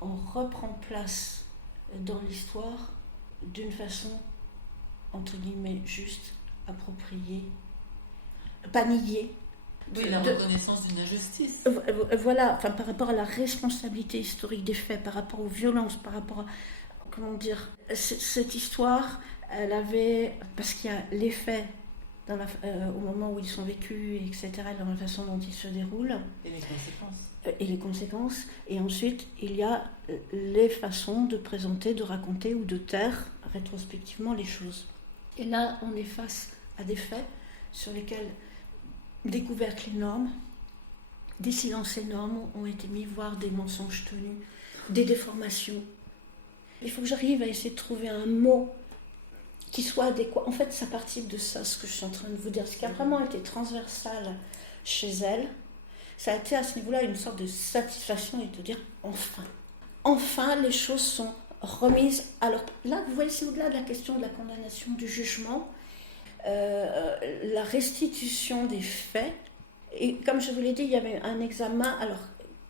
on reprend place dans l'histoire d'une façon, entre guillemets, juste, appropriée, pas niée. Oui, la reconnaissance d'une injustice. Voilà, enfin, par rapport à la responsabilité historique des faits, par rapport aux violences, par rapport à, comment dire, cette histoire, elle avait, parce qu'il y a les faits au moment où ils sont vécus, etc., dans la façon dont ils se déroulent. Et les conséquences. Et les conséquences. Et ensuite, il y a les façons de présenter, de raconter ou de taire rétrospectivement les choses. Et là, on est face à des faits sur lesquels des couvercles énormes, des silences énormes ont été mis, voire des mensonges tenus, des déformations. Il faut que j'arrive à essayer de trouver un mot qui soit adéquat. En fait, ça participe de ça, ce que je suis en train de vous dire. Ce qui a vraiment été transversal chez elle, ça a été à ce niveau-là une sorte de satisfaction et de dire enfin. Enfin, les choses sont remises. Alors là, vous voyez, c'est au-delà de la question de la condamnation, du jugement. La restitution des faits, et comme je vous l'ai dit, il y avait un examen, alors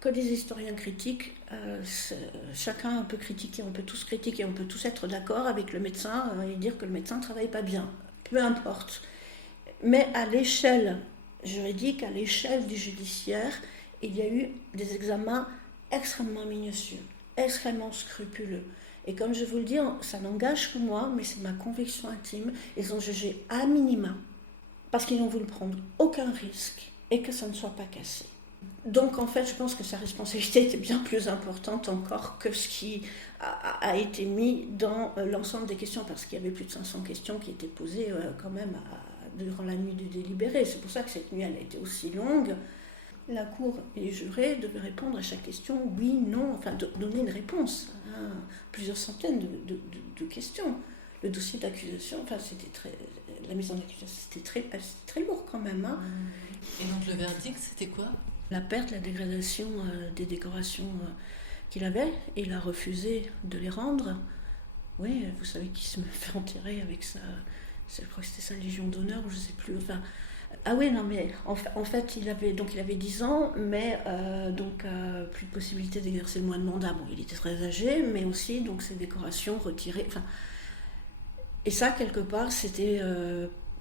que des historiens critiquent, chacun peut critiquer, on peut tous critiquer, on peut tous être d'accord avec le médecin et dire que le médecin ne travaille pas bien, peu importe. Mais à l'échelle juridique, à l'échelle du judiciaire, il y a eu des examens extrêmement minutieux, extrêmement scrupuleux. Et comme je vous le dis, ça n'engage que moi, mais c'est ma conviction intime. Ils ont jugé à minima, parce qu'ils n'ont voulu prendre aucun risque et que ça ne soit pas cassé. Donc en fait, je pense que sa responsabilité était bien plus importante encore que ce qui a été mis dans l'ensemble des questions, parce qu'il y avait plus de 500 questions qui étaient posées quand même durant la nuit du délibéré. C'est pour ça que cette nuit, elle a été aussi longue. La Cour et les jurés devaient répondre à chaque question, oui, non, enfin donner une réponse à plusieurs centaines de questions. Le dossier d'accusation, enfin la mise en accusation, c'était très lourd quand même. Et donc le verdict, c'était quoi ? La perte, la dégradation des décorations qu'il avait, et il a refusé de les rendre. Oui, vous savez qui se me fait enterrer avec ça, je crois que c'était sa Légion d'honneur, ou je ne sais plus, enfin... Ah oui, non, mais en fait, il avait 10 ans, mais plus de possibilité d'exercer le mois de mandat. Bon, il était très âgé, mais aussi donc ses décorations retirées. Enfin, et ça, quelque part, c'était...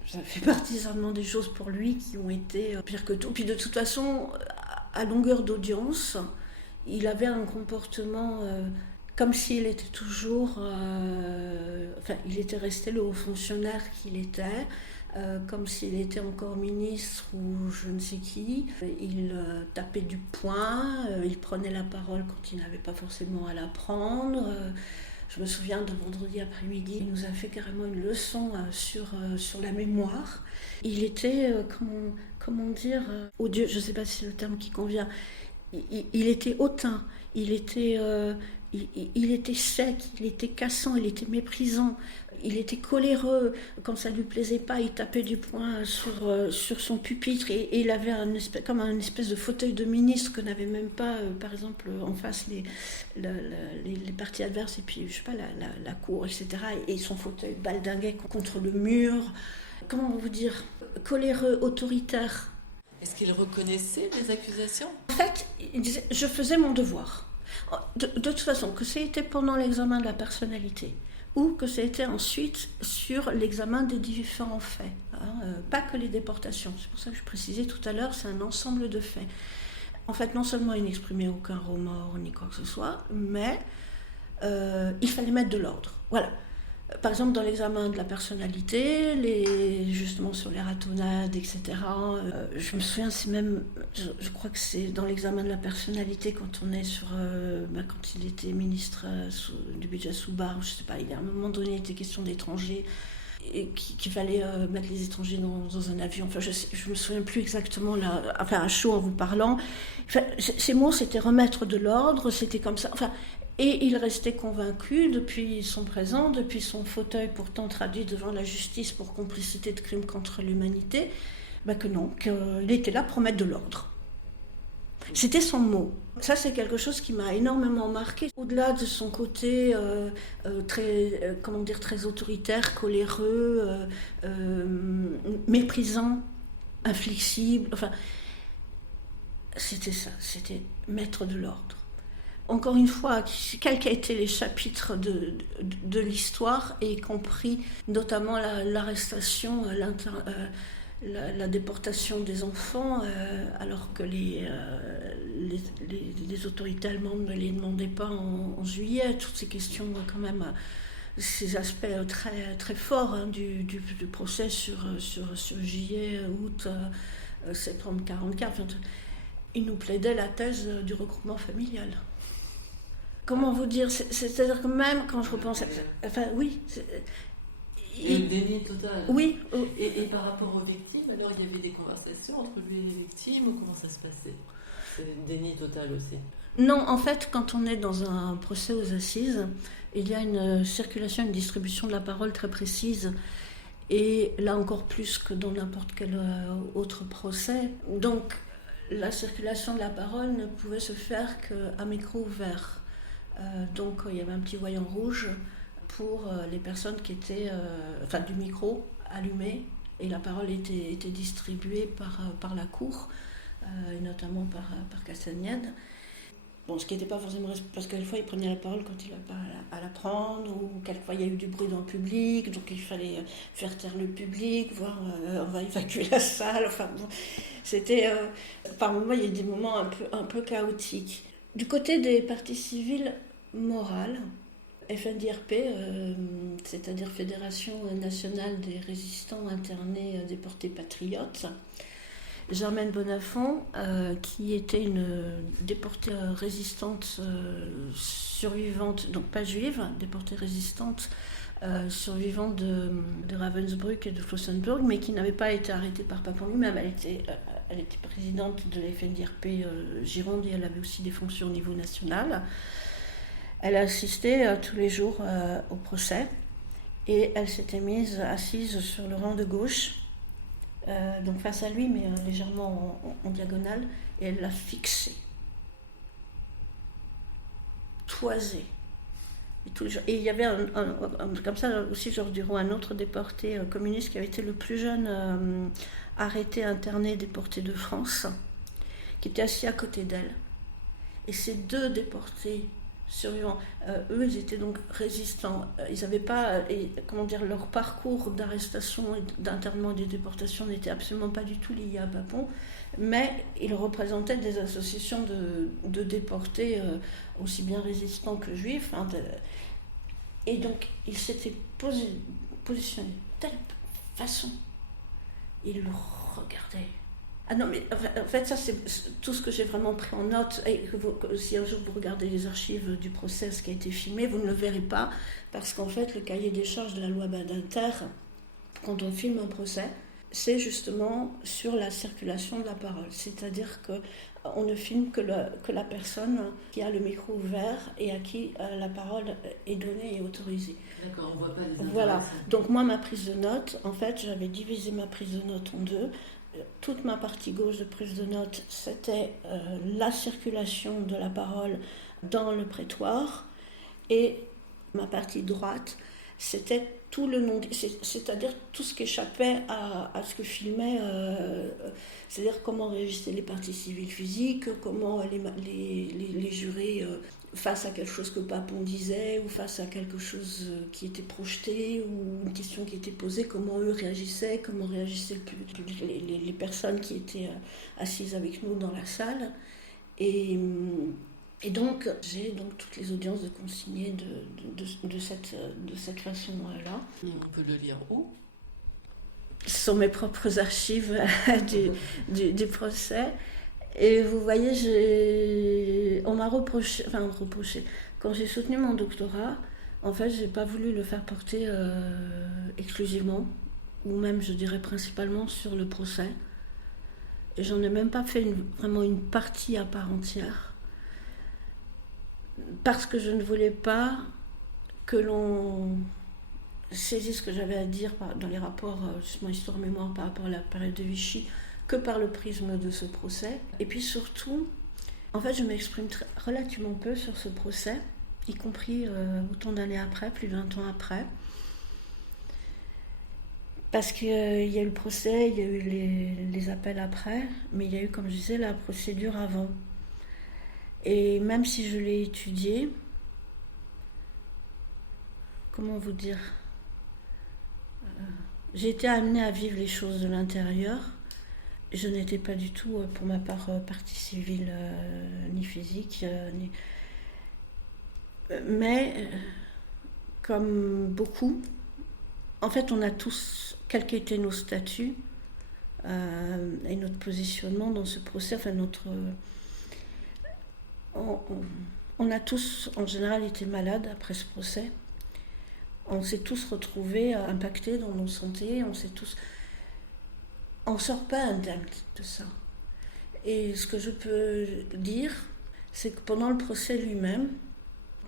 ça fait partie certainement des choses pour lui qui ont été pires que tout. Puis de toute façon, à longueur d'audience, il avait un comportement... comme s'il était toujours... il était resté le haut fonctionnaire qu'il était... comme s'il était encore ministre ou je ne sais qui. Il tapait du poing, il prenait la parole quand il n'avait pas forcément à la prendre. Je me souviens d'un vendredi après-midi, il nous a fait carrément une leçon sur la mémoire. Il était, comment dire, odieux, je ne sais pas si c'est le terme qui convient. Il était hautain, il était sec, il était cassant, il était méprisant, il était coléreux. Quand ça ne lui plaisait pas, il tapait du poing sur son pupitre et il avait comme un espèce de fauteuil de ministre que n'avait même pas, par exemple, en face les partis adverses et puis, je sais pas, la cour, etc. Et son fauteuil baldinguait contre le mur. Comment vous dire ? Coléreux, autoritaire. Est-ce qu'il reconnaissait les accusations ? En fait, il disait « je faisais mon devoir ». De toute façon, que c'était pendant l'examen de la personnalité ou que c'était ensuite sur l'examen des différents faits, pas que les déportations. C'est pour ça que je précisais tout à l'heure, c'est un ensemble de faits. En fait, non seulement il n'exprimait aucun remords ni quoi que ce soit, mais il fallait mettre de l'ordre. Voilà. Par exemple, dans l'examen de la personnalité, justement sur les ratonnades, etc. Je me souviens, c'est même, je crois que c'est dans l'examen de la personnalité quand on est sur, quand il était ministre du budget sous Barre, je sais pas, il y a un moment donné, il était question d'étrangers et qu'il fallait mettre les étrangers dans un avion. Enfin, je me souviens plus exactement là. Enfin, à chaud en vous parlant. Enfin, ces mots, c'était remettre de l'ordre, c'était comme ça. Enfin. Et il restait convaincu, depuis son présent, depuis son fauteuil pourtant traduit devant la justice pour complicité de crimes contre l'humanité, que non, qu'il était là pour mettre de l'ordre. C'était son mot. Ça, c'est quelque chose qui m'a énormément marqué. Au-delà de son côté très autoritaire, coléreux, méprisant, inflexible, enfin, c'était ça, c'était mettre de l'ordre. Encore une fois, quels qu'aient été les chapitres de l'histoire, et y compris notamment l'arrestation, la déportation des enfants, alors que les autorités allemandes ne les demandaient pas en juillet, toutes ces questions quand même, ces aspects très, très forts du procès sur juillet, août, septembre 1944, ils nous plaidaient la thèse du regroupement familial. Comment vous dire, c'est-à-dire que même quand je repense à... Enfin, oui. Et le déni total. Oui. Et par rapport aux victimes, alors il y avait des conversations entre lui et les victimes, ou comment ça se passait? C'est le déni total aussi. Non, en fait, quand on est dans un procès aux assises, il y a une circulation, une distribution de la parole très précise. Et là encore plus que dans n'importe quel autre procès. Donc, la circulation de la parole ne pouvait se faire qu'à micro ouvert. Donc il y avait un petit voyant rouge pour les personnes qui étaient, du micro allumé, et la parole était distribuée par la cour, et notamment par Castagnède. Bon, ce qui n'était pas forcément... Parce que quelquefois il prenait la parole quand il n'avait pas à la prendre, ou quelquefois il y a eu du bruit dans le public, donc il fallait faire taire le public, voire on va évacuer la salle. Enfin bon, c'était... par moments, il y a des moments un peu chaotiques. Du côté des parties civiles morales, FNDRP, c'est-à-dire Fédération nationale des résistants internés déportés patriotes, Germaine Bonnafont, qui était une déportée résistante survivante, donc pas juive, déportée résistante survivante de Ravensbrück et de Flossenbürg, mais qui n'avait pas été arrêtée par Papon lui-même. Elle était présidente de la FNDRP Gironde, et elle avait aussi des fonctions au niveau national. Elle a assisté tous les jours au procès, et elle s'était mise assise sur le rang de gauche, donc face à lui, mais légèrement en diagonale, et elle l'a fixé, toisé. Et il y avait comme ça aussi, Georges Duron, un autre déporté communiste qui avait été le plus jeune arrêté, interné, déporté de France, qui était assis à côté d'elle. Et ces deux déportés survivants, eux, ils étaient donc résistants. Ils n'avaient pas, leur parcours d'arrestation, d'internement et de déportation n'était absolument pas du tout lié à Papon, mais ils représentaient des associations de déportés aussi bien résistants que juifs. Et donc, ils s'étaient positionnés de telle façon. Ils le regardaient. Ah non, mais en fait, ça, c'est tout ce que j'ai vraiment pris en note. Et si un jour vous regardez les archives du procès, ce qui a été filmé, vous ne le verrez pas, parce qu'en fait, le cahier des charges de la loi Badinter, quand on filme un procès, c'est justement sur la circulation de la parole. C'est-à-dire qu'on ne filme que la personne qui a le micro ouvert et à qui la parole est donnée et autorisée. D'accord, on voit pas les interactions. Voilà. Donc moi, ma prise de notes, en fait, j'avais divisé ma prise de notes en deux. Toute ma partie gauche de prise de notes, c'était la circulation de la parole dans le prétoire, et ma partie droite, c'était tout le nom, c'est-à-dire tout ce qui échappait à ce que filmait, c'est-à-dire comment réagissaient les parties civiles physiques, comment les jurés, face à quelque chose que Papon disait, ou face à quelque chose qui était projeté, ou une question qui était posée, comment eux réagissaient, comment réagissaient le public, les personnes qui étaient assises avec nous dans la salle. Et Et donc, j'ai donc toutes les audiences de consignés de cette façon-là. On peut le lire où? Ce sont mes propres archives du procès. Et vous voyez, on m'a reproché, quand j'ai soutenu mon doctorat, en fait, j'ai pas voulu le faire porter exclusivement, ou même, je dirais, principalement sur le procès. Et j'en ai même pas fait vraiment une partie à part entière. Parce que je ne voulais pas que l'on saisisse ce que j'avais à dire dans les rapports, justement, histoire-mémoire par rapport à la période de Vichy, que par le prisme de ce procès. Et puis surtout, en fait, je m'exprime relativement peu sur ce procès, y compris autant d'années après, plus de 20 ans après. Parce qu'il y a eu le procès, il y a eu les appels après, mais il y a eu, comme je disais, la procédure avant. Et même si je l'ai étudié, comment vous dire, j'ai été amenée à vivre les choses de l'intérieur. Je n'étais pas du tout, pour ma part, partie civile, ni physique, ni... Mais, comme beaucoup, en fait, on a tous, quels qu'étaient nos statuts et notre positionnement dans ce procès, on a tous, en général, été malades après ce procès. On s'est tous retrouvés impactés dans nos santé, on ne sort pas indemne de ça. Et ce que je peux dire, c'est que pendant le procès lui-même,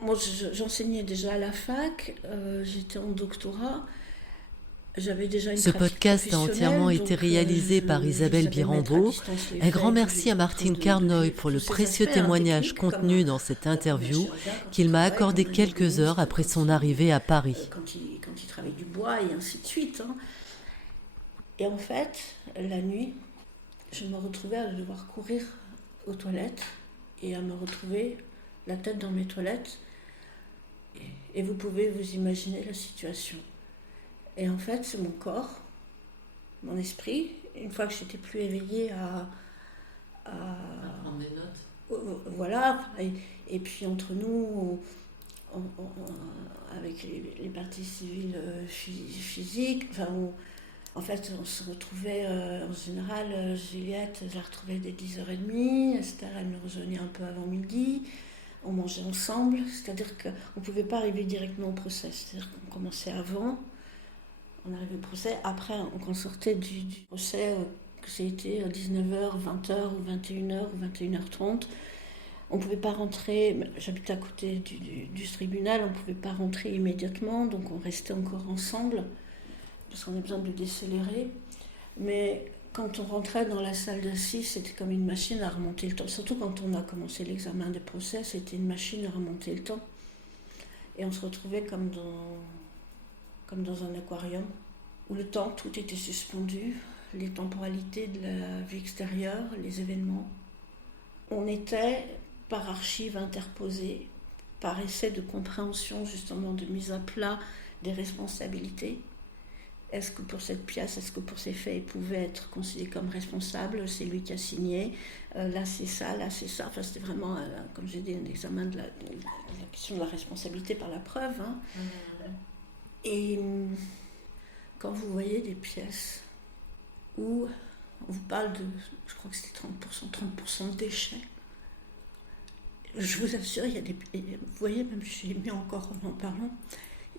moi j'enseignais déjà à la fac, j'étais en doctorat, j'avais déjà une Ce pratique podcast a entièrement été réalisé par Isabelle Birambeau. Un grand merci à Martine Carnoy pour le précieux témoignage contenu dans cette interview qu'il m'a accordé quelques heures après son arrivée à Paris. Quand il travaille du bois et ainsi de suite. Et en fait, la nuit, je me retrouvais à devoir courir aux toilettes et à me retrouver la tête dans mes toilettes. Et vous pouvez vous imaginer la situation. Et en fait, c'est mon corps, mon esprit, une fois que j'étais plus éveillée à prendre des notes. Voilà, et puis entre nous, avec les parties civiles physiques, en fait, on se retrouvait, en général, Juliette, je la retrouvais dès 10h30, Esther, elle me rejoignait un peu avant midi, on mangeait ensemble, c'est-à-dire qu'on ne pouvait pas arriver directement au procès, c'est-à-dire qu'on commençait avant, on arrivait au procès, après on sortait du procès, que c'était 19h, 20h ou 21h ou 21h30, on ne pouvait pas rentrer, j'habitais à côté du tribunal, on ne pouvait pas rentrer immédiatement, donc on restait encore ensemble, parce qu'on a besoin de décélérer. Mais quand on rentrait dans la salle d'assises, c'était comme une machine à remonter le temps. Surtout quand on a commencé l'examen des procès, c'était une machine à remonter le temps. Et on se retrouvait comme dans un aquarium, où le temps, tout était suspendu, les temporalités de la vie extérieure, les événements. On était, par archives interposées, par essai de compréhension, justement, de mise à plat des responsabilités. Est-ce que pour cette pièce, est-ce que pour ces faits, il pouvait être considéré comme responsable? C'est lui qui a signé. Là, c'est ça, là, c'est ça. Enfin, c'était vraiment, comme j'ai dit, un examen de la question de la responsabilité par la preuve. Et quand vous voyez des pièces où on vous parle de, je crois que c'était 30% de déchets, je vous assure, il y a vous voyez, même je l'ai mis encore en parlant,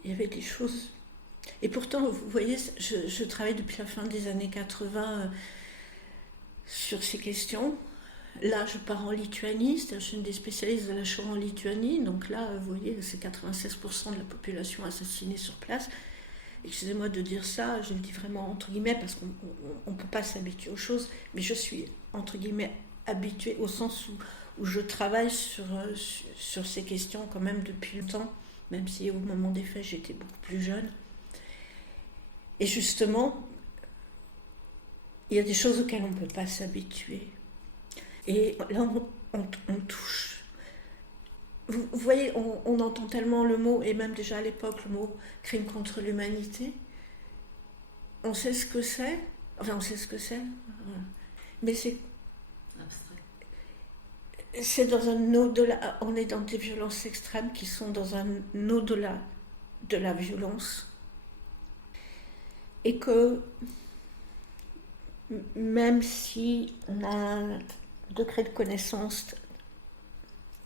il y avait des choses. Et pourtant, vous voyez, je travaille depuis la fin des années 80 sur ces questions. Là, je pars en Lituanie, c'est-à-dire je suis une des spécialistes de la Shoah en Lituanie. Donc là, vous voyez, c'est 96% de la population assassinée sur place. Excusez-moi de dire ça, je le dis vraiment entre guillemets, parce qu'on ne peut pas s'habituer aux choses, mais je suis, entre guillemets, habituée au sens où je travaille sur ces questions quand même depuis longtemps, même si au moment des faits, j'étais beaucoup plus jeune. Et justement, il y a des choses auxquelles on ne peut pas s'habituer. Et là, on touche. Vous voyez, on entend tellement le mot, et même déjà à l'époque, le mot crime contre l'humanité. On sait ce que c'est. Enfin, on sait ce que c'est. Mais c'est... Abstrait. C'est dans un au-delà, on est dans des violences extrêmes qui sont dans un au-delà de la violence. Et que même si on a un degré de connaissance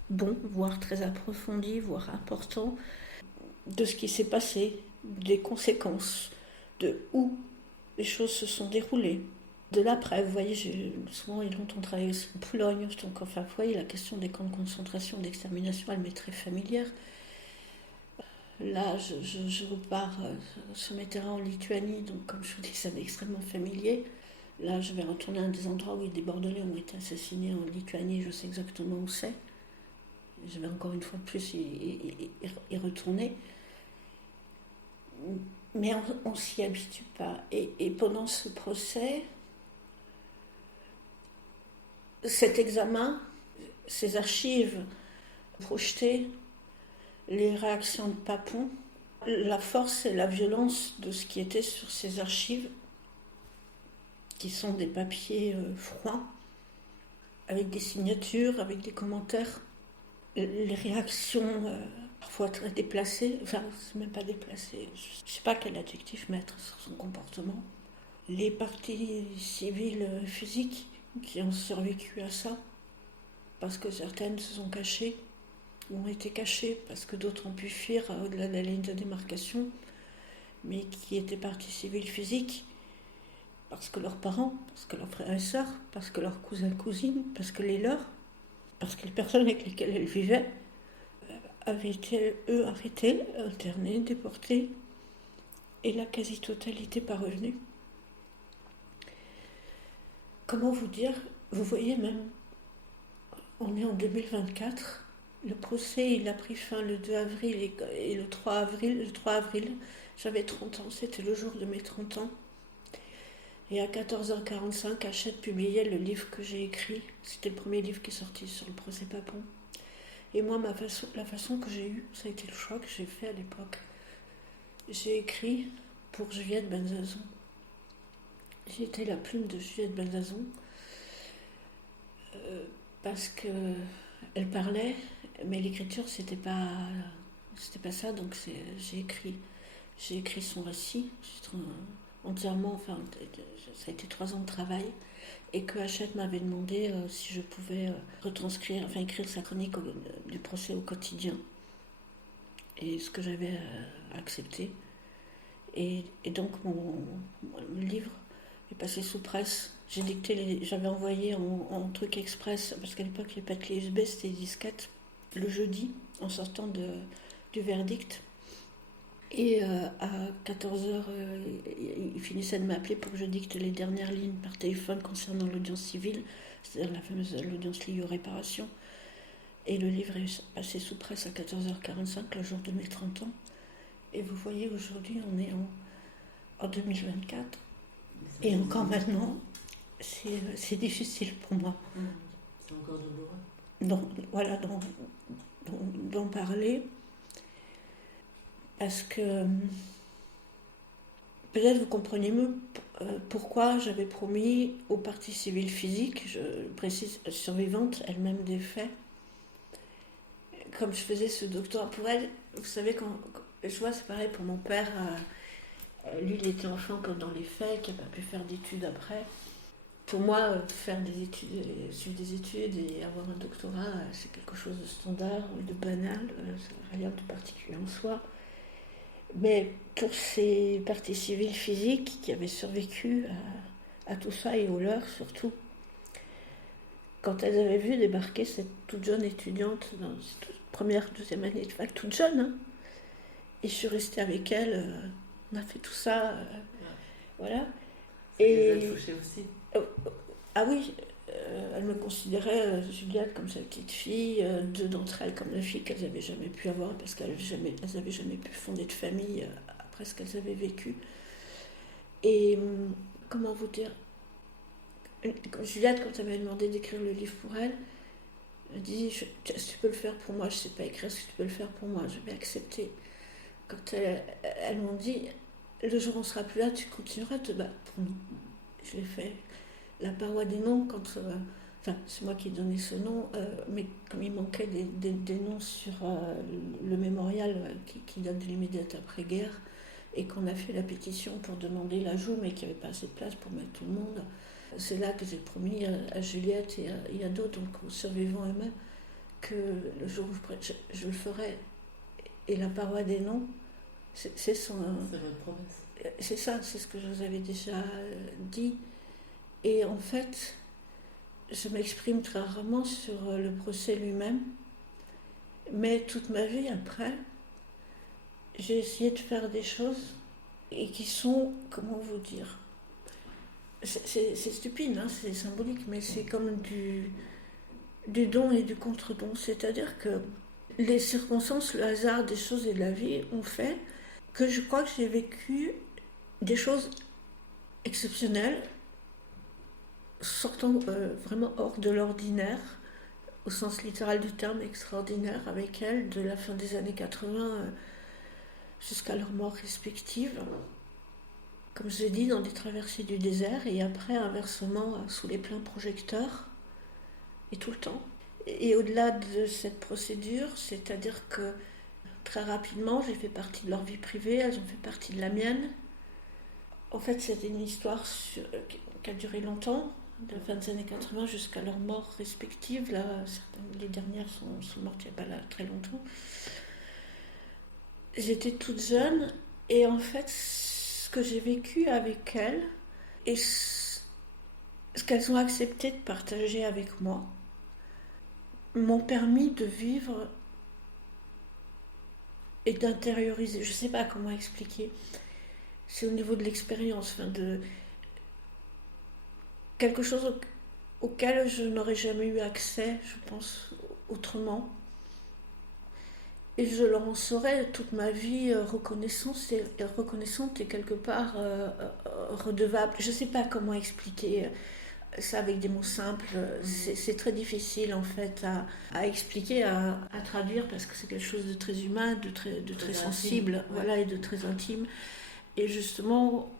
bon, voire très approfondi, voire important, de ce qui s'est passé, des conséquences, de où les choses se sont déroulées, de l'après. Vous voyez, j'ai souvent et longtemps travaillé aussi en Pologne, donc enfin, vous voyez, la question des camps de concentration, d'extermination, elle m'est très familière. Là, je repars sur mes terrains en Lituanie, donc comme je vous dis, ça m'est extrêmement familier. Là, je vais retourner à un des endroits où des Bordelais ont été assassinés en Lituanie, je sais exactement où c'est. Je vais encore une fois de plus y retourner. Mais on ne s'y habitue pas. Et pendant ce procès, cet examen, ces archives projetées, les réactions de Papon, la force et la violence de ce qui était sur ces archives, qui sont des papiers froids, avec des signatures, avec des commentaires, les réactions parfois très déplacées, enfin c'est même pas déplacées, je ne sais pas quel adjectif mettre sur son comportement. Les parties civiles physiques qui ont survécu à ça, parce que certaines se sont cachées, ou ont été cachées, parce que d'autres ont pu fuir au-delà de la ligne de démarcation, mais qui étaient parties civiles physiques, parce que leurs parents, parce que leurs frères et sœurs, parce que leurs cousins et cousines, parce que les leurs, parce que les personnes avec lesquelles elles vivaient avaient été, eux, arrêtés, internés, déportés, et la quasi-totalité pas revenue. Comment vous dire, vous voyez même, on est en 2024, le procès il a pris fin le 2 avril et le 3 avril, j'avais 30 ans, c'était le jour de mes 30 ans. Et à 14h45, Hachette publiait le livre que j'ai écrit. C'était le premier livre qui est sorti sur le procès Papon. Et moi, la façon que j'ai eue, ça a été le choix que j'ai fait à l'époque. J'ai écrit pour Juliette Benzazon. J'ai été la plume de Juliette Benzazon parce qu'elle parlait, mais l'écriture, c'était pas ça. Donc j'ai écrit son récit. Entièrement, enfin, ça a été 3 ans de travail, et que Hachette m'avait demandé si je pouvais écrire sa chronique du procès au quotidien, et ce que j'avais accepté. Et donc le livre est passé sous presse. J'avais envoyé en truc express, parce qu'à l'époque il n'y avait pas de clé USB, c'était des disquettes, le jeudi, en sortant du verdict. Et à 14h, il finissait de m'appeler pour que je dicte les dernières lignes par téléphone concernant l'audience civile, c'est-à-dire la fameuse l'audience liée aux réparations. Et le livre est passé sous presse à 14h45, le jour de mes 30 ans. Et vous voyez, aujourd'hui, on est en 2024. Et encore maintenant, c'est difficile pour moi. C'est encore douloureux. Voilà, d'en parler. Parce que peut-être vous comprenez mieux pourquoi j'avais promis aux parties civiles physiques, je précise, survivantes elles-mêmes des faits, comme je faisais ce doctorat pour elles. Vous savez, quand je vois, c'est pareil pour mon père, lui il était enfant comme dans les faits, qui n'a pas pu faire d'études après. Pour moi, faire des études, suivre des études et avoir un doctorat, c'est quelque chose de standard ou de banal, rien de particulier en soi. Mais pour ces parties civiles physiques qui avaient survécu à tout ça, et aux leurs surtout, quand elles avaient vu débarquer cette toute jeune étudiante dans cette première, deuxième année de fac, toute jeune, hein, et je suis restée avec elle, on a fait tout ça, voilà. Et vous a touché aussi. Ah oui, elle me considérait, Juliette, comme sa petite fille, 2 d'entre elles comme la fille qu'elles n'avaient jamais pu avoir, parce qu'elles n'avaient jamais pu fonder de famille après ce qu'elles avaient vécu. Et comment vous dire, Juliette, quand elle m'avait demandé d'écrire le livre pour elle, elle dit, si tu peux le faire pour moi, je ne sais pas écrire, si tu peux le faire pour moi, je vais accepter. Quand elles m'ont dit, le jour où on ne sera plus là, tu continueras à te battre pour nous. Je l'ai fait. La paroi des noms, quand Enfin, c'est moi qui ai donné ce nom, mais comme il manquait des noms sur le mémorial qui date de l'immédiate après-guerre, et qu'on a fait la pétition pour demander l'ajout, mais qu'il n'y avait pas assez de place pour mettre tout le monde, c'est là que j'ai promis à Juliette et à d'autres, donc aux survivants eux-mêmes, que le jour où je le ferai, et la paroi des noms, c'est votre promesse. C'est ça, c'est ce que je vous avais déjà dit. Et en fait, je m'exprime très rarement sur le procès lui-même, mais toute ma vie après, j'ai essayé de faire des choses et qui sont, comment vous dire, c'est stupide, hein, c'est symbolique, mais c'est comme du don et du contre-don. C'est-à-dire que les circonstances, le hasard des choses et de la vie ont fait que je crois que j'ai vécu des choses exceptionnelles, sortant vraiment hors de l'ordinaire, au sens littéral du terme, extraordinaire, avec elles, de la fin des années 80 jusqu'à leur mort respective. Comme je l'ai dit, dans des traversées du désert, et après inversement sous les pleins projecteurs, et tout le temps. Et au-delà de cette procédure, c'est-à-dire que très rapidement, j'ai fait partie de leur vie privée, elles ont fait partie de la mienne. En fait, c'était une histoire qui a duré longtemps, de la fin des années 80 jusqu'à leur mort respective. Là, les dernières sont mortes il n'y a pas là, très longtemps. J'étais toute jeune, et en fait, ce que j'ai vécu avec elles, et ce qu'elles ont accepté de partager avec moi, m'ont permis de vivre et d'intérioriser. Je ne sais pas comment expliquer. C'est au niveau de l'expérience, de quelque chose auquel je n'aurais jamais eu accès, je pense, autrement. Et je leur en serai toute ma vie reconnaissante et quelque part redevable. Je ne sais pas comment expliquer ça avec des mots simples. C'est très difficile en fait à expliquer, à traduire, parce que c'est quelque chose de très humain, de très sensible, intime, voilà, et de très intime. Et justement,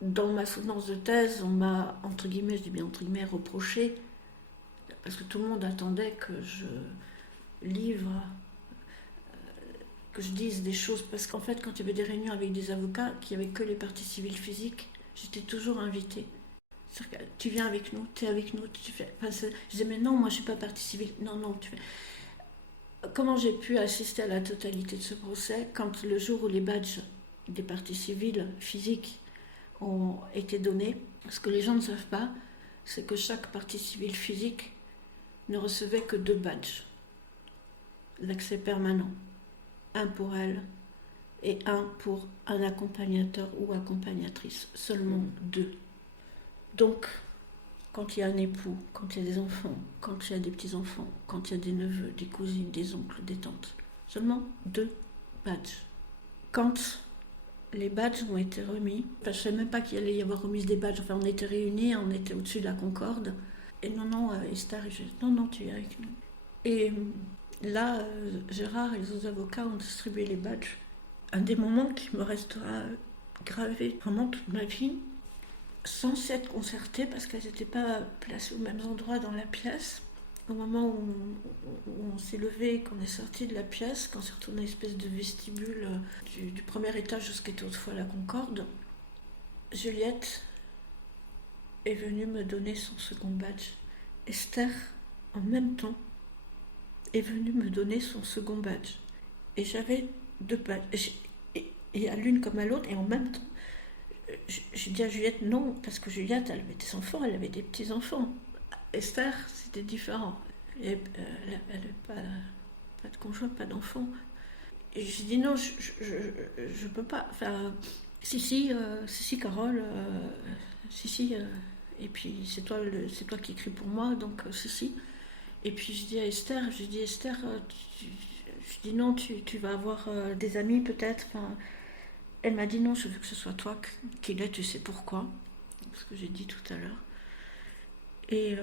dans ma soutenance de thèse, on m'a, entre guillemets, je dis bien entre guillemets, reproché, parce que tout le monde attendait que je livre, que je dise des choses, parce qu'en fait, quand il y avait des réunions avec des avocats, qu'il n'y avait que les parties civiles physiques, j'étais toujours invitée. C'est-à-dire que tu viens avec nous, tu es avec nous, tu fais... Enfin, je disais, mais non, moi je ne suis pas partie civile. Non, tu fais... Comment j'ai pu assister à la totalité de ce procès, quand le jour où les badges des parties civiles physiques ont été donnés, ce que les gens ne savent pas, c'est que chaque partie civile physique ne recevait que 2 badges d'accès permanent. Un pour elle et un pour un accompagnateur ou accompagnatrice. Seulement 2. Donc, quand il y a un époux, quand il y a des enfants, quand il y a des petits-enfants, quand il y a des neveux, des cousines, des oncles, des tantes, seulement 2 badges. Quand les badges ont été remis, je ne savais même pas qu'il allait y avoir remise des badges, enfin on était réunis, on était au-dessus de la Concorde, et non, Esther, non, tu es avec nous. Et là, Gérard et les autres avocats ont distribué les badges. Un des moments qui me restera gravé vraiment toute ma vie, sans s'être concertées, parce qu'elles n'étaient pas placées aux mêmes endroits dans la pièce. Au moment où on s'est levé, qu'on est sorti de la pièce, qu'on s'est retourné à une espèce de vestibule du premier étage de ce qu'était autrefois la Concorde, Juliette est venue me donner son second badge. Esther, en même temps, est venue me donner son second badge. Et j'avais 2 badges. Et à l'une comme à l'autre, et en même temps, j'ai dit à Juliette non, parce que Juliette, elle avait des enfants, elle avait des petits-enfants. Esther, c'était différent. Elle n'avait pas de conjoint, pas d'enfant. Et j'ai dit non, je peux pas. Enfin, si, Carole, et puis c'est toi qui écris pour moi, donc si. Et puis je dis à Esther, je dis non, tu vas avoir des amis peut-être. Enfin, elle m'a dit non, je veux que ce soit toi qui l'aies, tu sais pourquoi, ce que j'ai dit tout à l'heure. Et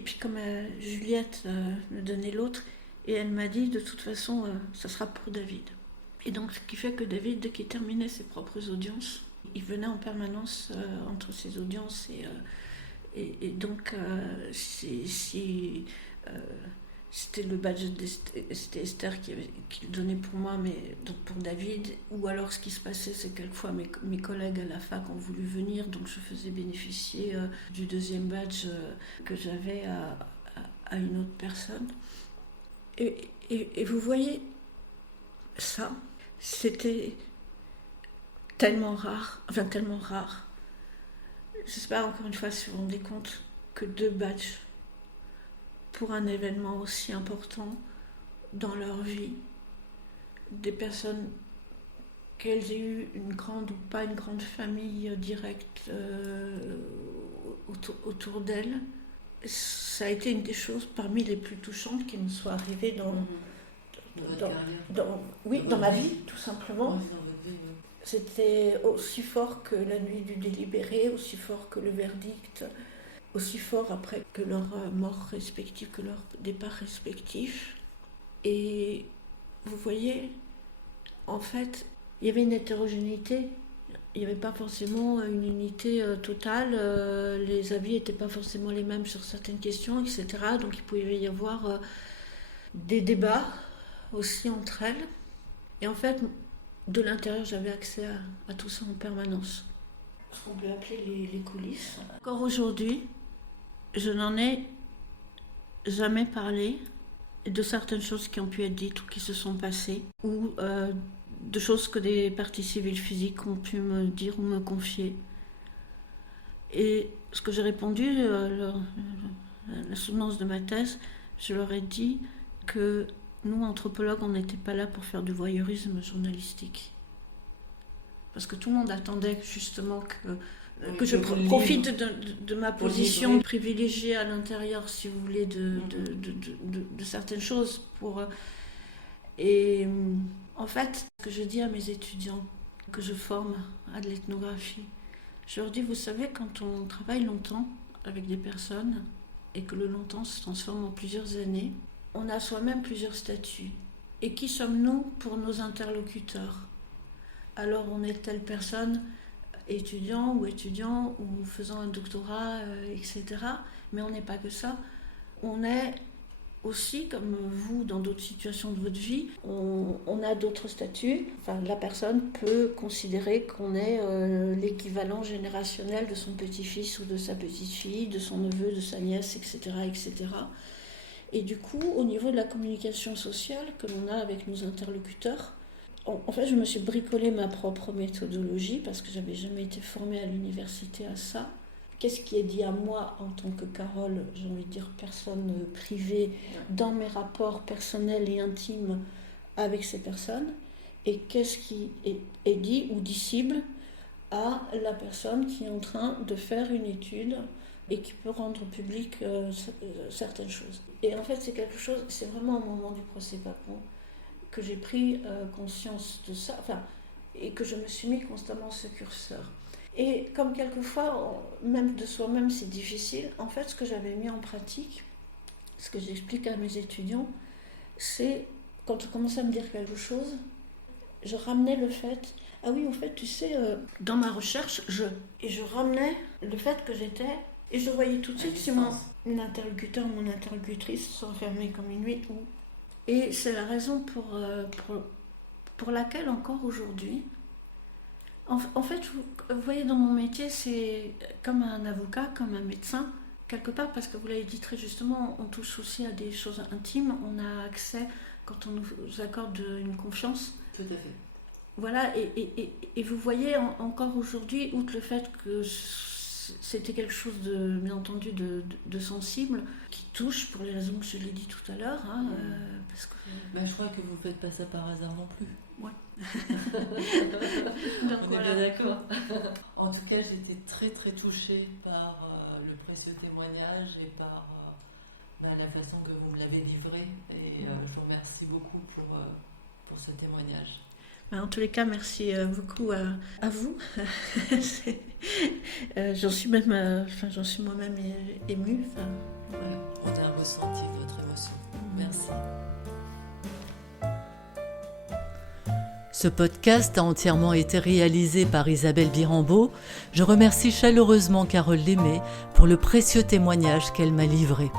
puis comme Juliette me donnait l'autre, et elle m'a dit de toute façon, ça sera pour David. Et donc ce qui fait que David, dès qu'il terminait ses propres audiences, il venait en permanence entre ses audiences Et donc, c'était le badge, c'était Esther qui le donnait pour moi, mais donc pour David. Ou alors, ce qui se passait, c'est que quelquefois mes collègues à la fac ont voulu venir, donc je faisais bénéficier du deuxième badge que j'avais à une autre personne. Et vous voyez, ça, c'était tellement rare. Je ne sais pas, encore une fois, si vous vous rendez compte que 2 badges pour un événement aussi important dans leur vie, des personnes, qu'elles aient eu une grande ou pas une grande famille directe autour d'elles, ça a été une des choses parmi les plus touchantes qui me soit arrivée dans ma vie, tout simplement. C'était aussi fort que la nuit du délibéré, aussi fort que le verdict, aussi fort après que leur mort respective, que leur départ respectif. Et vous voyez, en fait, il y avait une hétérogénéité. Il n'y avait pas forcément une unité totale. Les avis n'étaient pas forcément les mêmes sur certaines questions, etc. Donc il pouvait y avoir des débats aussi entre elles. Et en fait, de l'intérieur, j'avais accès à tout ça en permanence. Ce qu'on peut appeler les coulisses. Encore aujourd'hui, je n'en ai jamais parlé de certaines choses qui ont pu être dites ou qui se sont passées, ou de choses que des parties civiles physiques ont pu me dire ou me confier. Et ce que j'ai répondu, la soutenance de ma thèse, je leur ai dit que nous, anthropologues, on n'était pas là pour faire du voyeurisme journalistique. Parce que tout le monde attendait justement que je profite de ma position privilégiée à l'intérieur, si vous voulez, de certaines choses. Et en fait, ce que je dis à mes étudiants que je forme à de l'ethnographie, je leur dis, vous savez, quand on travaille longtemps avec des personnes et que le longtemps se transforme en plusieurs années, on a soi-même plusieurs statuts. Et qui sommes-nous pour nos interlocuteurs ? Alors on est telle personne, étudiant ou faisant un doctorat, etc. Mais on n'est pas que ça. On est aussi, comme vous, dans d'autres situations de votre vie, on a d'autres statuts. Enfin, la personne peut considérer qu'on est l'équivalent générationnel de son petit-fils ou de sa petite-fille, de son neveu, de sa nièce, etc., etc. Et du coup, au niveau de la communication sociale que l'on a avec nos interlocuteurs, en fait, je me suis bricolé ma propre méthodologie parce que j'avais jamais été formée à l'université à ça. Qu'est-ce qui est dit à moi en tant que Carole, j'ai envie de dire personne privée, dans mes rapports personnels et intimes avec ces personnes, et qu'est-ce qui est dit ou dissible à la personne qui est en train de faire une étude et qui peut rendre public certaines choses. Et en fait, c'est quelque chose, c'est vraiment au moment du procès Papon que j'ai pris conscience de ça, et que je me suis mis constamment ce curseur. Et comme quelquefois, même de soi-même, c'est difficile, en fait, ce que j'avais mis en pratique, ce que j'explique à mes étudiants, c'est quand on commençait à me dire quelque chose, je ramenais le fait, ah oui, au fait, tu sais, dans ma recherche, et je ramenais le fait que j'étais, et je voyais tout de suite si mon interlocuteur ou mon interlocutrice s'enfermait comme une huître ou... Et c'est la raison pour laquelle, encore aujourd'hui, en fait, vous voyez, dans mon métier, c'est comme un avocat, comme un médecin, quelque part, parce que vous l'avez dit très justement, on touche aussi à des choses intimes, on a accès, quand on nous accorde une confiance. Tout à fait. Voilà, et vous voyez, encore aujourd'hui, outre le fait que c'était quelque chose de, bien entendu, de sensible, qui touche pour les raisons que je l'ai dit tout à l'heure. Parce que... je crois que vous ne faites pas ça par hasard non plus. Ouais. On est bien d'accord. En tout cas, j'étais très très touchée par le précieux témoignage et par la façon que vous me l'avez livré. Et je vous remercie beaucoup pour ce témoignage. En tous les cas, merci beaucoup à vous. J'en suis moi-même émue. Voilà, on a ressenti votre émotion. Merci. Ce podcast a entièrement été réalisé par Isabelle Birambeau. Je remercie chaleureusement Carole Lémé pour le précieux témoignage qu'elle m'a livré.